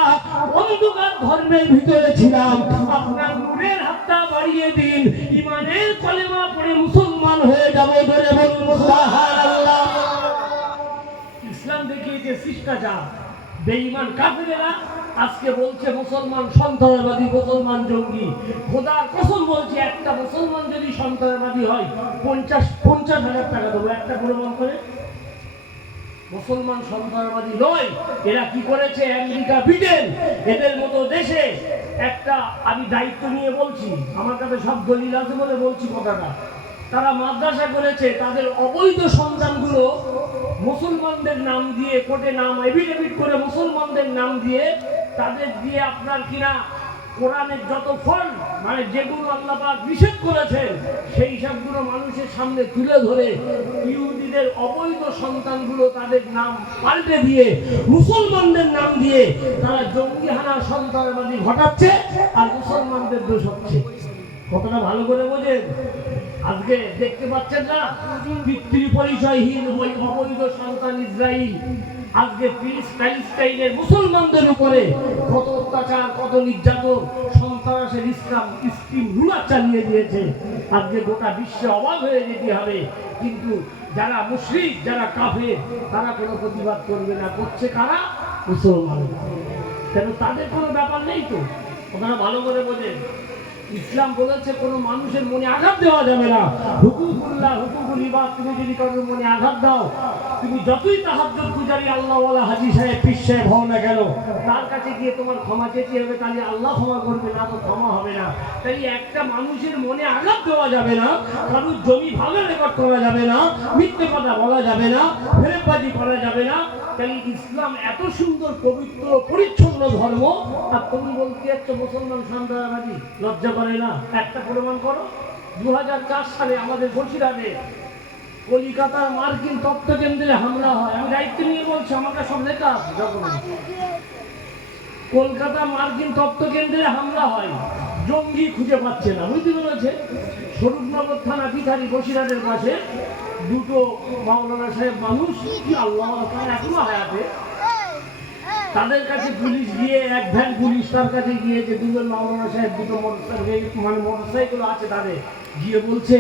অন্ধকার ধর্মের ভিতরে ছিলাম, আপনার নূরের হাতটা বাড়িয়ে দিন, ঈমানের কলেমা পড়ে মুসলমান হয়ে যাব। ধরে বলুন সুবহানাল্লাহ। ইসলাম দেখিয়েছে শিষ্টাচার। বেঈমান কাফেরেরা আজকে বলছে মুসলমান সন্ত্রাসবাদী, মুসলমান জঙ্গি। খোদার কসম বলছি, একটা মুসলমান যদি সন্ত্রাসবাদী হয় 50,000 টাকা দেবো, একটা প্রমাণ করে। মুসলমান সন্ত্রাসবাদী নয়। এরা কি করেছে? আমেরিকা, ব্রিটেন, এদের মতো দেশে একটা, আমি দায়িত্ব নিয়ে বলছি, আমার কাছে সব দলিল আছে বলে বলছি কথাটা, তারা মাদ্রাসা করেছে, তাদের অবৈধ সন্তানগুলো মুসলমানদের নাম দিয়ে কোর্টে নাম এফিডেভিট করে মুসলমানদের নাম দিয়ে, তাদের দিয়ে আপনার কিনা কোরআনের যত ফল, মানে যেগুলো আল্লাহ পাক নিষেধ করেছেন, সেই সবগুলো মানুষের সামনে তুলে ধরে ইহুদিদের অবৈধ সন্তানগুলো তাদের নাম পাল্টে দিয়ে মুসলমানদের নাম দিয়ে তারা জঙ্গি হানা সন্ত্রাসবাদী ঘটাচ্ছে, আর মুসলমানদের দোষ হচ্ছে। কতটা ভালো করে বোঝেন? আজকে দেখতে পাচ্ছেন না, পিতৃ পরিচয়হীন ওই অবৈধ সন্তান ইসরাইল আজকে প্যালেস্টাইনের মুসলমানদের উপরে কত অত্যাচার, কত নির্যাতন, সন্ত্রাসের স্কিম রুলার চালিয়ে দিয়েছে। আজকে গোটা বিশ্বে অবাক হয়ে যেতে হবে, কিন্তু যারা মুশরিক, যারা কাফের, তারা কোনো প্রতিবাদ করবে না। করছে কারা? মুসলমান। কেন? তাদের কোনো ব্যাপার নেই তো। ওনারা ভালো করে বোঝেন, ইসলাম বলেছে কোনো মানুষের মনে আঘাত দেওয়া যাবে না। হুকুকুল্লাহ, হুকুকুল ইবাদ, তুমি যদি কারোর মনে আঘাত দাও, তুমি যতই তাহাজ্জুদ পূজারী আল্লাহওয়ালা হাজী সাহেব, পীর সাহেব হও না কেন, তার কাছে গিয়ে তোমার ক্ষমা চেতে হবে, তাহলে আল্লাহ ক্ষমা করবে, না তো ক্ষমা হবে না। তাই একটা মানুষের মনে আঘাত দেওয়া যাবে না, কারোর জমি ভাগের রেকর্ড করা যাবে না, মিথ্যে কথা বলা যাবে না, ফেরেববাজি করা যাবে না। তাই ইসলাম এত সুন্দর, পবিত্র, পরিচ্ছন্ন ধর্ম, আর তুমি বলতে একটা মুসলমান সন্ত্রাসবাদী, লজ্জা করে না? একটা প্রমাণ করো। 2004 সালে আমাদের বসিরহাটে কলিকাতার মার্কিন তথ্য কেন্দ্রে হামলা হয়। আমি দায়িত্ব নিয়ে বলছি, আমাকে সব লেখা আছে। যখন কলকাতা মার্কিন তথ্য কেন্দ্রে হামলা হয়, জঙ্গি খুঁজে পাচ্ছে না, বুঝতে পেরেছে? স্বরূপনগর থানা, পিঠারি, বসিরহাটের পাশে দুটো মাওলানা সাহেব মানুষ, কি আল্লাহ, এখনো হায়াতে, তাদের কাছে পুলিশ গিয়ে, এক ভ্যান পুলিশ তার কাছে গিয়েছে, দুজন মাওলানা সাহেব, দুটো মোটরসাইকেল আছে, তাদের গিয়ে বলছে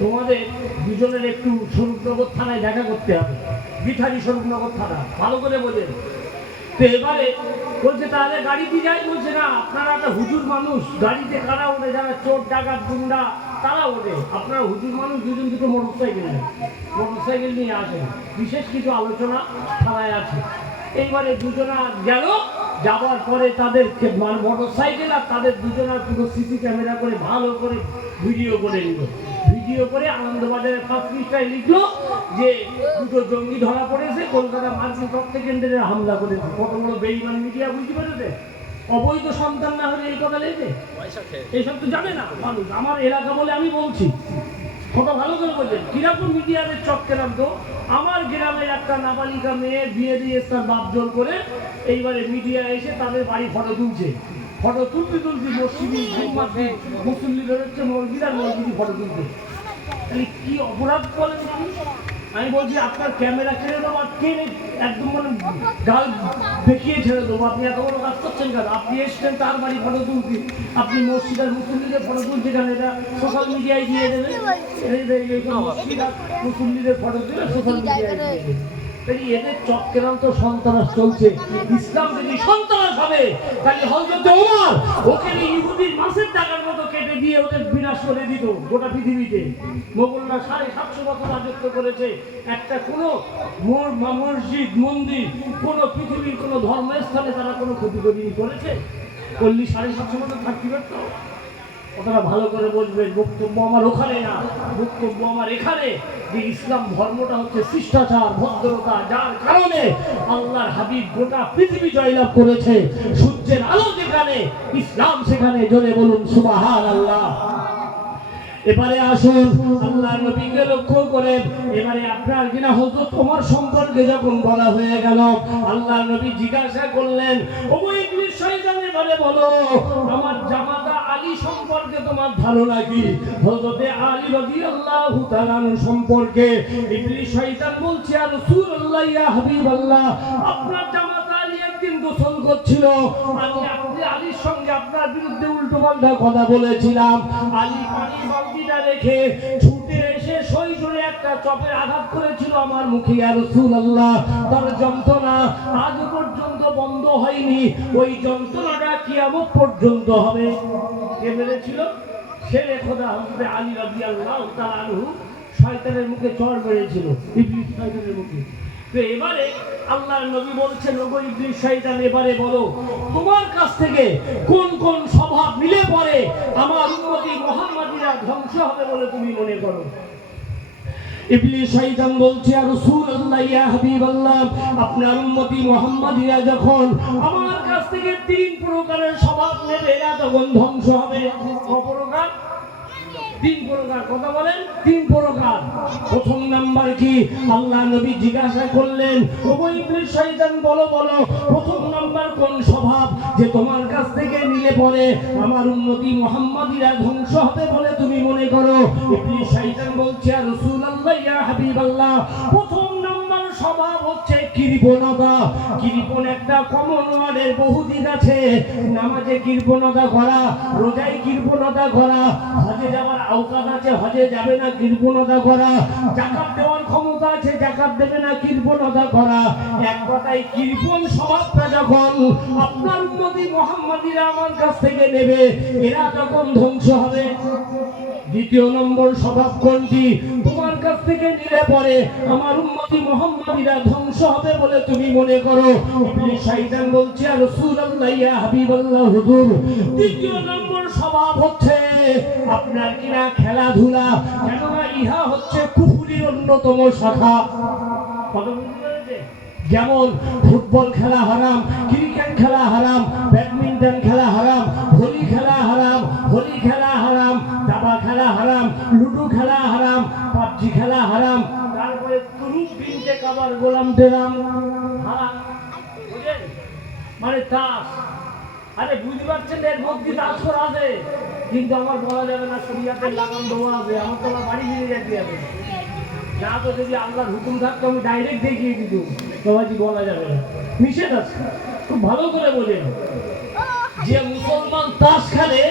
তোমাদের দুজনের একটু স্বরূপনগর থানায় দেখা করতে হবে। বিথারি স্বরূপনগর থানা, ভালো করে বোঝেন তো। এবারে বলছে তাহলে গাড়িতে যাই, বলছে না, আপনারা একটা হুজুর মানুষ, গাড়িতে কারা ওঠে? যারা চোর, ডাকাত, গুন্ডা, তারা ওঠে। আপনারা হুজুর মানুষ, দুজন দুটো মোটরসাইকেল নিয়ে আসেন, বিশেষ কিছু আলোচনা থানায় আছে। এইবারে দুজনা গেল, যাওয়ার পরে তাদের মোটরসাইকেল আর তাদের দুজনার পুরো সিসি ক্যামেরা করে ভালো করে ভিডিও করে নিল। ভিডিও করে আনন্দবাজারের ফার্স্ট পৃষ্ঠায় লিখলো যে দুটো জঙ্গি ধরা পড়েছে, কলকাতা মার্কিন তথ্য কেন্দ্রে হামলা করেছে। কত বড় বেঈমান মিডিয়া, বুঝতে পেরেছে? অবৈধ সন্তান না হলে এই কথা লেখে? এইসব তো জানে না মানুষ। আমার এলাকা বলে আমি বলছি, ওটা ভালো করে বলছেন। কিরকম মিডিয়াদের চক্কেরাম তো। আমার গ্রামের একটা নাবালিকা মেয়ে বিয়ে দিয়ে তার বাপ জোর করে, এইবারে মিডিয়া এসে তাদের বাড়ি ফটো তুলছে। ফটো তুলতে মসজিদি মুসল্লি বেরোচ্ছে, মসজিদ আর মসজিদি ফটো তুলতে। তাহলে কি অপরাধ বলেন? আমি বলছি আপনার ক্যামেরা ছেড়ে দেবো, আর টেনে একদম মানে গাল দেখিয়ে ছেড়ে দেবো। আপনি এত বড় কাজ করছেন কেন? আপনি এসছেন তার বাড়ি ফটো তুলতে, আপনি মসজিদ আর মুসল্লিদের ফটো তুলছে কেন? এটা সোশ্যাল মিডিয়ায় দিয়ে দেবেন। মসজিদ আর মুসল্লিদের ফটো তুলে সোশ্যাল মিডিয়ায় দিয়ে দেবেন। এদের চক্রান্ত সন্ত্রাস চলছে। ইসলাম যদি সন্ত্রাস হবে, তাহলে হযরত ওমর ওকে ইহুদির মাসের টাকার মতো কেটে দিয়ে ওদের বিনাশ করে দিত গোটা পৃথিবীতে। মোগলরা 750 বছর রাজত্ব করেছে। একটা কোনো মসজিদ, মন্দির, কোনো পৃথিবীর কোনো ধর্মস্থানে তারা কোনো ক্ষতি করেছে? করলি 750 বছর থাকতে পারত? কথাটা ভালো করে বলবেন। বক্তব্য আমার ওখানে না, বক্তব্য আমার এখানে, যে ইসলাম ধর্মটা হচ্ছে শিষ্টাচার, ভদ্রতা, যার কারণে আল্লাহর হাবিব গোটা পৃথিবী জয়লাভ করেছে। সূর্যের আলো যেখানে, ইসলাম সেখানে। জোরে বলুন সুবহানাল্লাহ। এবারে আসুন আল্লাহর নবীকে লক্ষ্য করে, এবারে আপনার কিনা হযরত ওমর সম্পর্কে যখন বলা হয়ে গেল, আল্লাহর নবী জিজ্ঞাসা করলেন, ও ইবলিস শয়তান, এবারে বলো আমার জামাতা আলী সম্পর্কে তোমার ধারণা কি? হযরত আলী রাদিয়াল্লাহু তাআলা সম্পর্কে ইবলিস শয়তান বলছে, ইয়া রাসূলুল্লাহ, ইয়া হাবিবাল্লাহ, আপনার জামাতা আলী একদিন গোসল করছিল, আমি আলীর সঙ্গে আপনার বিরুদ্ধে উল্টো পাল্টা কথা বলেছিলাম। আলী পানি বালতিটা রেখে ছুটে এসে সৈজরে একটা চপের আঘাত করেছিল আমার মুখে। ইয়া রাসূলুল্লাহ, তার যন্ত্রণা আজ পর্যন্ত বন্ধ হয়নি। ওই যন্ত্রণাটা কিয়ামত পর্যন্ত হবে। কে মেরেছিল? শেরে খোদা হযরত আলী রাদিয়াল্লাহু তাআলা আনহু শয়তানের মুখে চড় মেরেছিল, ইবলিস শয়তানের মুখে। তো এবারে আল্লাহর নবী বলছেন, ওগো ইবলিস শয়তান, এবারে বলো তোমার কাছ থেকে কোন কোন স্বভাব মিলে পড়ে আমার উম্মতি মুহাম্মাদিরা ধ্বংস হবে বলে তুমি মনে করো? ইবলিস শয়তান বলছে, ইয়া রাসূলুল্লাহ, ইয়া হাবিবাল্লাহ, আপনার উম্মতি মুহাম্মাদিরা যখন আমার কাছ থেকে 3 প্রকারের স্বভাব নেবে, এরা তখন ধ্বংস হবে। কত প্রকার? 3 প্রকার। কথা বলেন, 3 প্রকার। প্রথম নাম্বার কি? আল্লাহ নবী জিজ্ঞাসা করলেন, ওগো ইবলিস শয়তান, বলো বলো প্রথম নাম্বার কোন স্বভাব যে তোমার কাছ থেকে নিলে পরে আমার উম্মতি মুহাম্মাদিরা ধ্বংস হবে বলে তুমি মনে করো? ইবলিস শয়তান বলছে, ইয়া রাসূলুল্লাহ, ইয়া হাবিবাল্লাহ, প্রথম নম্বর স্বভাব হচ্ছে কৃপণতা। কৃপণ একটা কমন ওয়ার্ডের বহু দিক আছে। নামাজে কৃপণতা করা, রোজায় কৃপণতা করা, হজে যাওয়ার আওকাত আছে, হজে যাবে না কৃপণতা করা, যাকাত দেওয়ার ক্ষমতা আছে, যাকাত দেবে না কৃপণতা করা। এক কথায় কৃপণ স্বভাবটা যখন আপনার উম্মতি মুহাম্মাদিরা আমার কাছ থেকে নেবে, এরা যখন ধ্বংস হবে। দ্বিতীয় নম্বর স্বভাব কোনটি? তোমার কাছ থেকে নিলে পরে আমার উম্মতি মুহাম্মাদিরা ধ্বংস হবে বলে তুমি মনে করো? ইবলিস শয়তান বলছে, ইয়া রাসূলুল্লাহ, ইয়া হাবিবাল্লাহ, হুজুর, তৃতীয় নম্বর স্বভাব হচ্ছে আপনার কিনা খেলাধুলা। কেননা ইহা হচ্ছে কুফরির অন্যতম শাখা। কথা বুঝতে পেরেছে? যেমন ফুটবল খেলা হারাম, ক্রিকেট খেলা হারাম, ব্যাডমিন্টন খেলা হারাম, ভলি খেলা হারাম, হোলি খেলা হারাম, দাবা খেলা হারাম, লুডো খেলা হারাম, পাবজি খেলা হারাম, তারপরে তুরুপ বিনতে কাবার গোলাম টেরাম হারাম। বুঝলেন? মানে তাস। আরে বুঝতে পারছেন, এর মধ্যে তাস করা আছে, কিন্তু আমার বলা যাবে না, শরীয়তের লাগাম দেওয়া আছে, আমার তো আমার বাড়ি ফিরে যেতে হবে না। তো যদি আল্লাহর হুকুম থাকতো আমি ডাইরেক্ট দেখিয়ে দিত, সবাইকে বলা যাবে না, নিষেধ আছে। খুব ভালো করে বোঝেন, যে মুসলমান তাস খেলে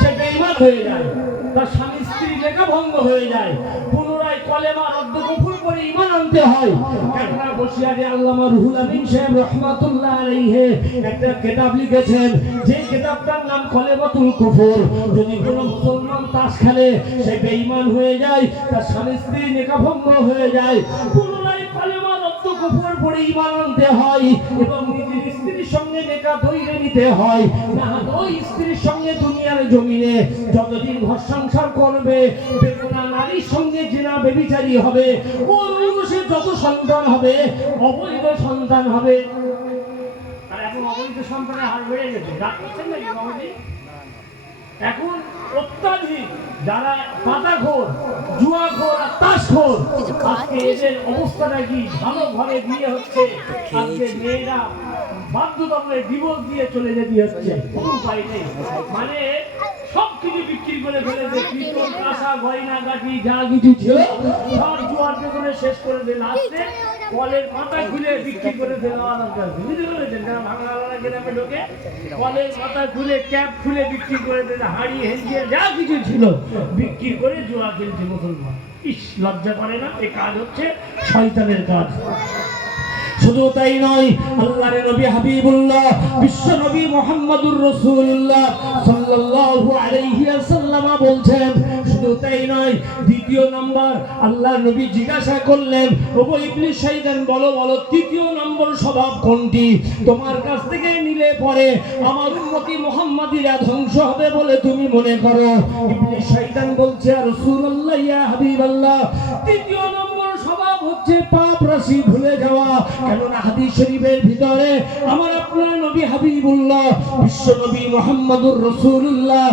সে বেঈমান হয়ে যায়, তার স্বামী স্ত্রী লেখা ভঙ্গ হয়ে যায়, পুনরায় কলেমা রদ্দ কুফর করে ঈমান আনতে হয়। কেননা বসিয়ারে আল্লামা রুহুল আমিন সাহেব রাহমাতুল্লাহ আলাইহি একটা কিতাব লিখেছেন, যে কিতাবটার নাম কলেমাতুল কুফর। যদি কোনো মুসলমান তাস খেলে সে বেঈমান হয়ে যায়, তার স্বামী স্ত্রী লেখা ভঙ্গ হয়ে যায়, পুনরায় কলেমা রদ্দ কুফর পড়ে ঈমান আনতে হয় এবং নিজের স্ত্রীর সঙ্গে নেকা ধরে নিতে হয়। না ওই স্ত্রীর সঙ্গে দুনিয়ার জমিনে যতদিন ঘর সংসার করবে, বেগুনা নারীর সঙ্গে জিনা ব্যভিচারী হবে, ওর উরুষে যত সন্তান হবে অবৈধ সন্তান হবে। আর এখন অবৈধ সন্তানের হার বেড়ে গেছে, রাগ করছেন নাকি বাবাজি? এখন অত্যাধিক যারা পাতাখোর, জুয়াখোর আর তাসখোর, আজকে এদের অবস্থাটা কি? ভালো ঘরে বিয়ে হচ্ছে, আজকে মেয়েরা বাধ্যতামূলক ডিভোর্স দিয়ে চলে যেতে হচ্ছে, কোনো উপায় নেই। মানে সব কিছু বিক্রি করে ফেলেছে, কীর্তন, কাঁসা, গয়না গাঠি যা কিছু ছিল সব জুয়ার পেছনে শেষ করে দিল। আসতে কলের মাথা খুলে বিক্রি করে দিল। বুঝতে পেরেছেন? যারা ভাঙালা গ্রামে ঢোকে কলের মাথা খুলে, ক্যাপ খুলে বিক্রি করে দিল, হাড়ি হেঁচিয়ে যা কিছু ছিল বিক্রি করে জুয়া খেলছে মুসলমান। ইস, লজ্জা করে না? এ কাজ হচ্ছে শয়তানের কাজ। শুধু তাই নয়, আল্লাহর নবী হাবিবুল্লাহ বিশ্ব নবী মুহাম্মদুর রাসূলুল্লাহ সাল্লাল্লাহু আলাইহি ওয়াসাল্লাম বলছেন, শুধু তাই নয়, দ্বিতীয় নম্বর আল্লাহর নবী জিজ্ঞাসা করলেন, ওগো ইবলিস শয়তান, বলো বলো তৃতীয় নম্বর স্বভাব কোনটি? তোমার কাছ থেকে নিলে পরে আমার উম্মতি মুহাম্মাদিরা ধ্বংস হবে বলে তুমি মনে করো? ইবলিস শয়তান বলছে, ইয়া রাসূলুল্লাহ, ইয়া হাবিবাল্লাহ, তৃতীয় নম্বর স্বভাব হচ্ছে পাপ রাশি ভুলে যাওয়া। কেননা হাদিস শরীফের ভিতরে আমার আপনার নবী হাবিবুল্লাহ বিশ্ব নবী মুহাম্মদুর রাসূলুল্লাহ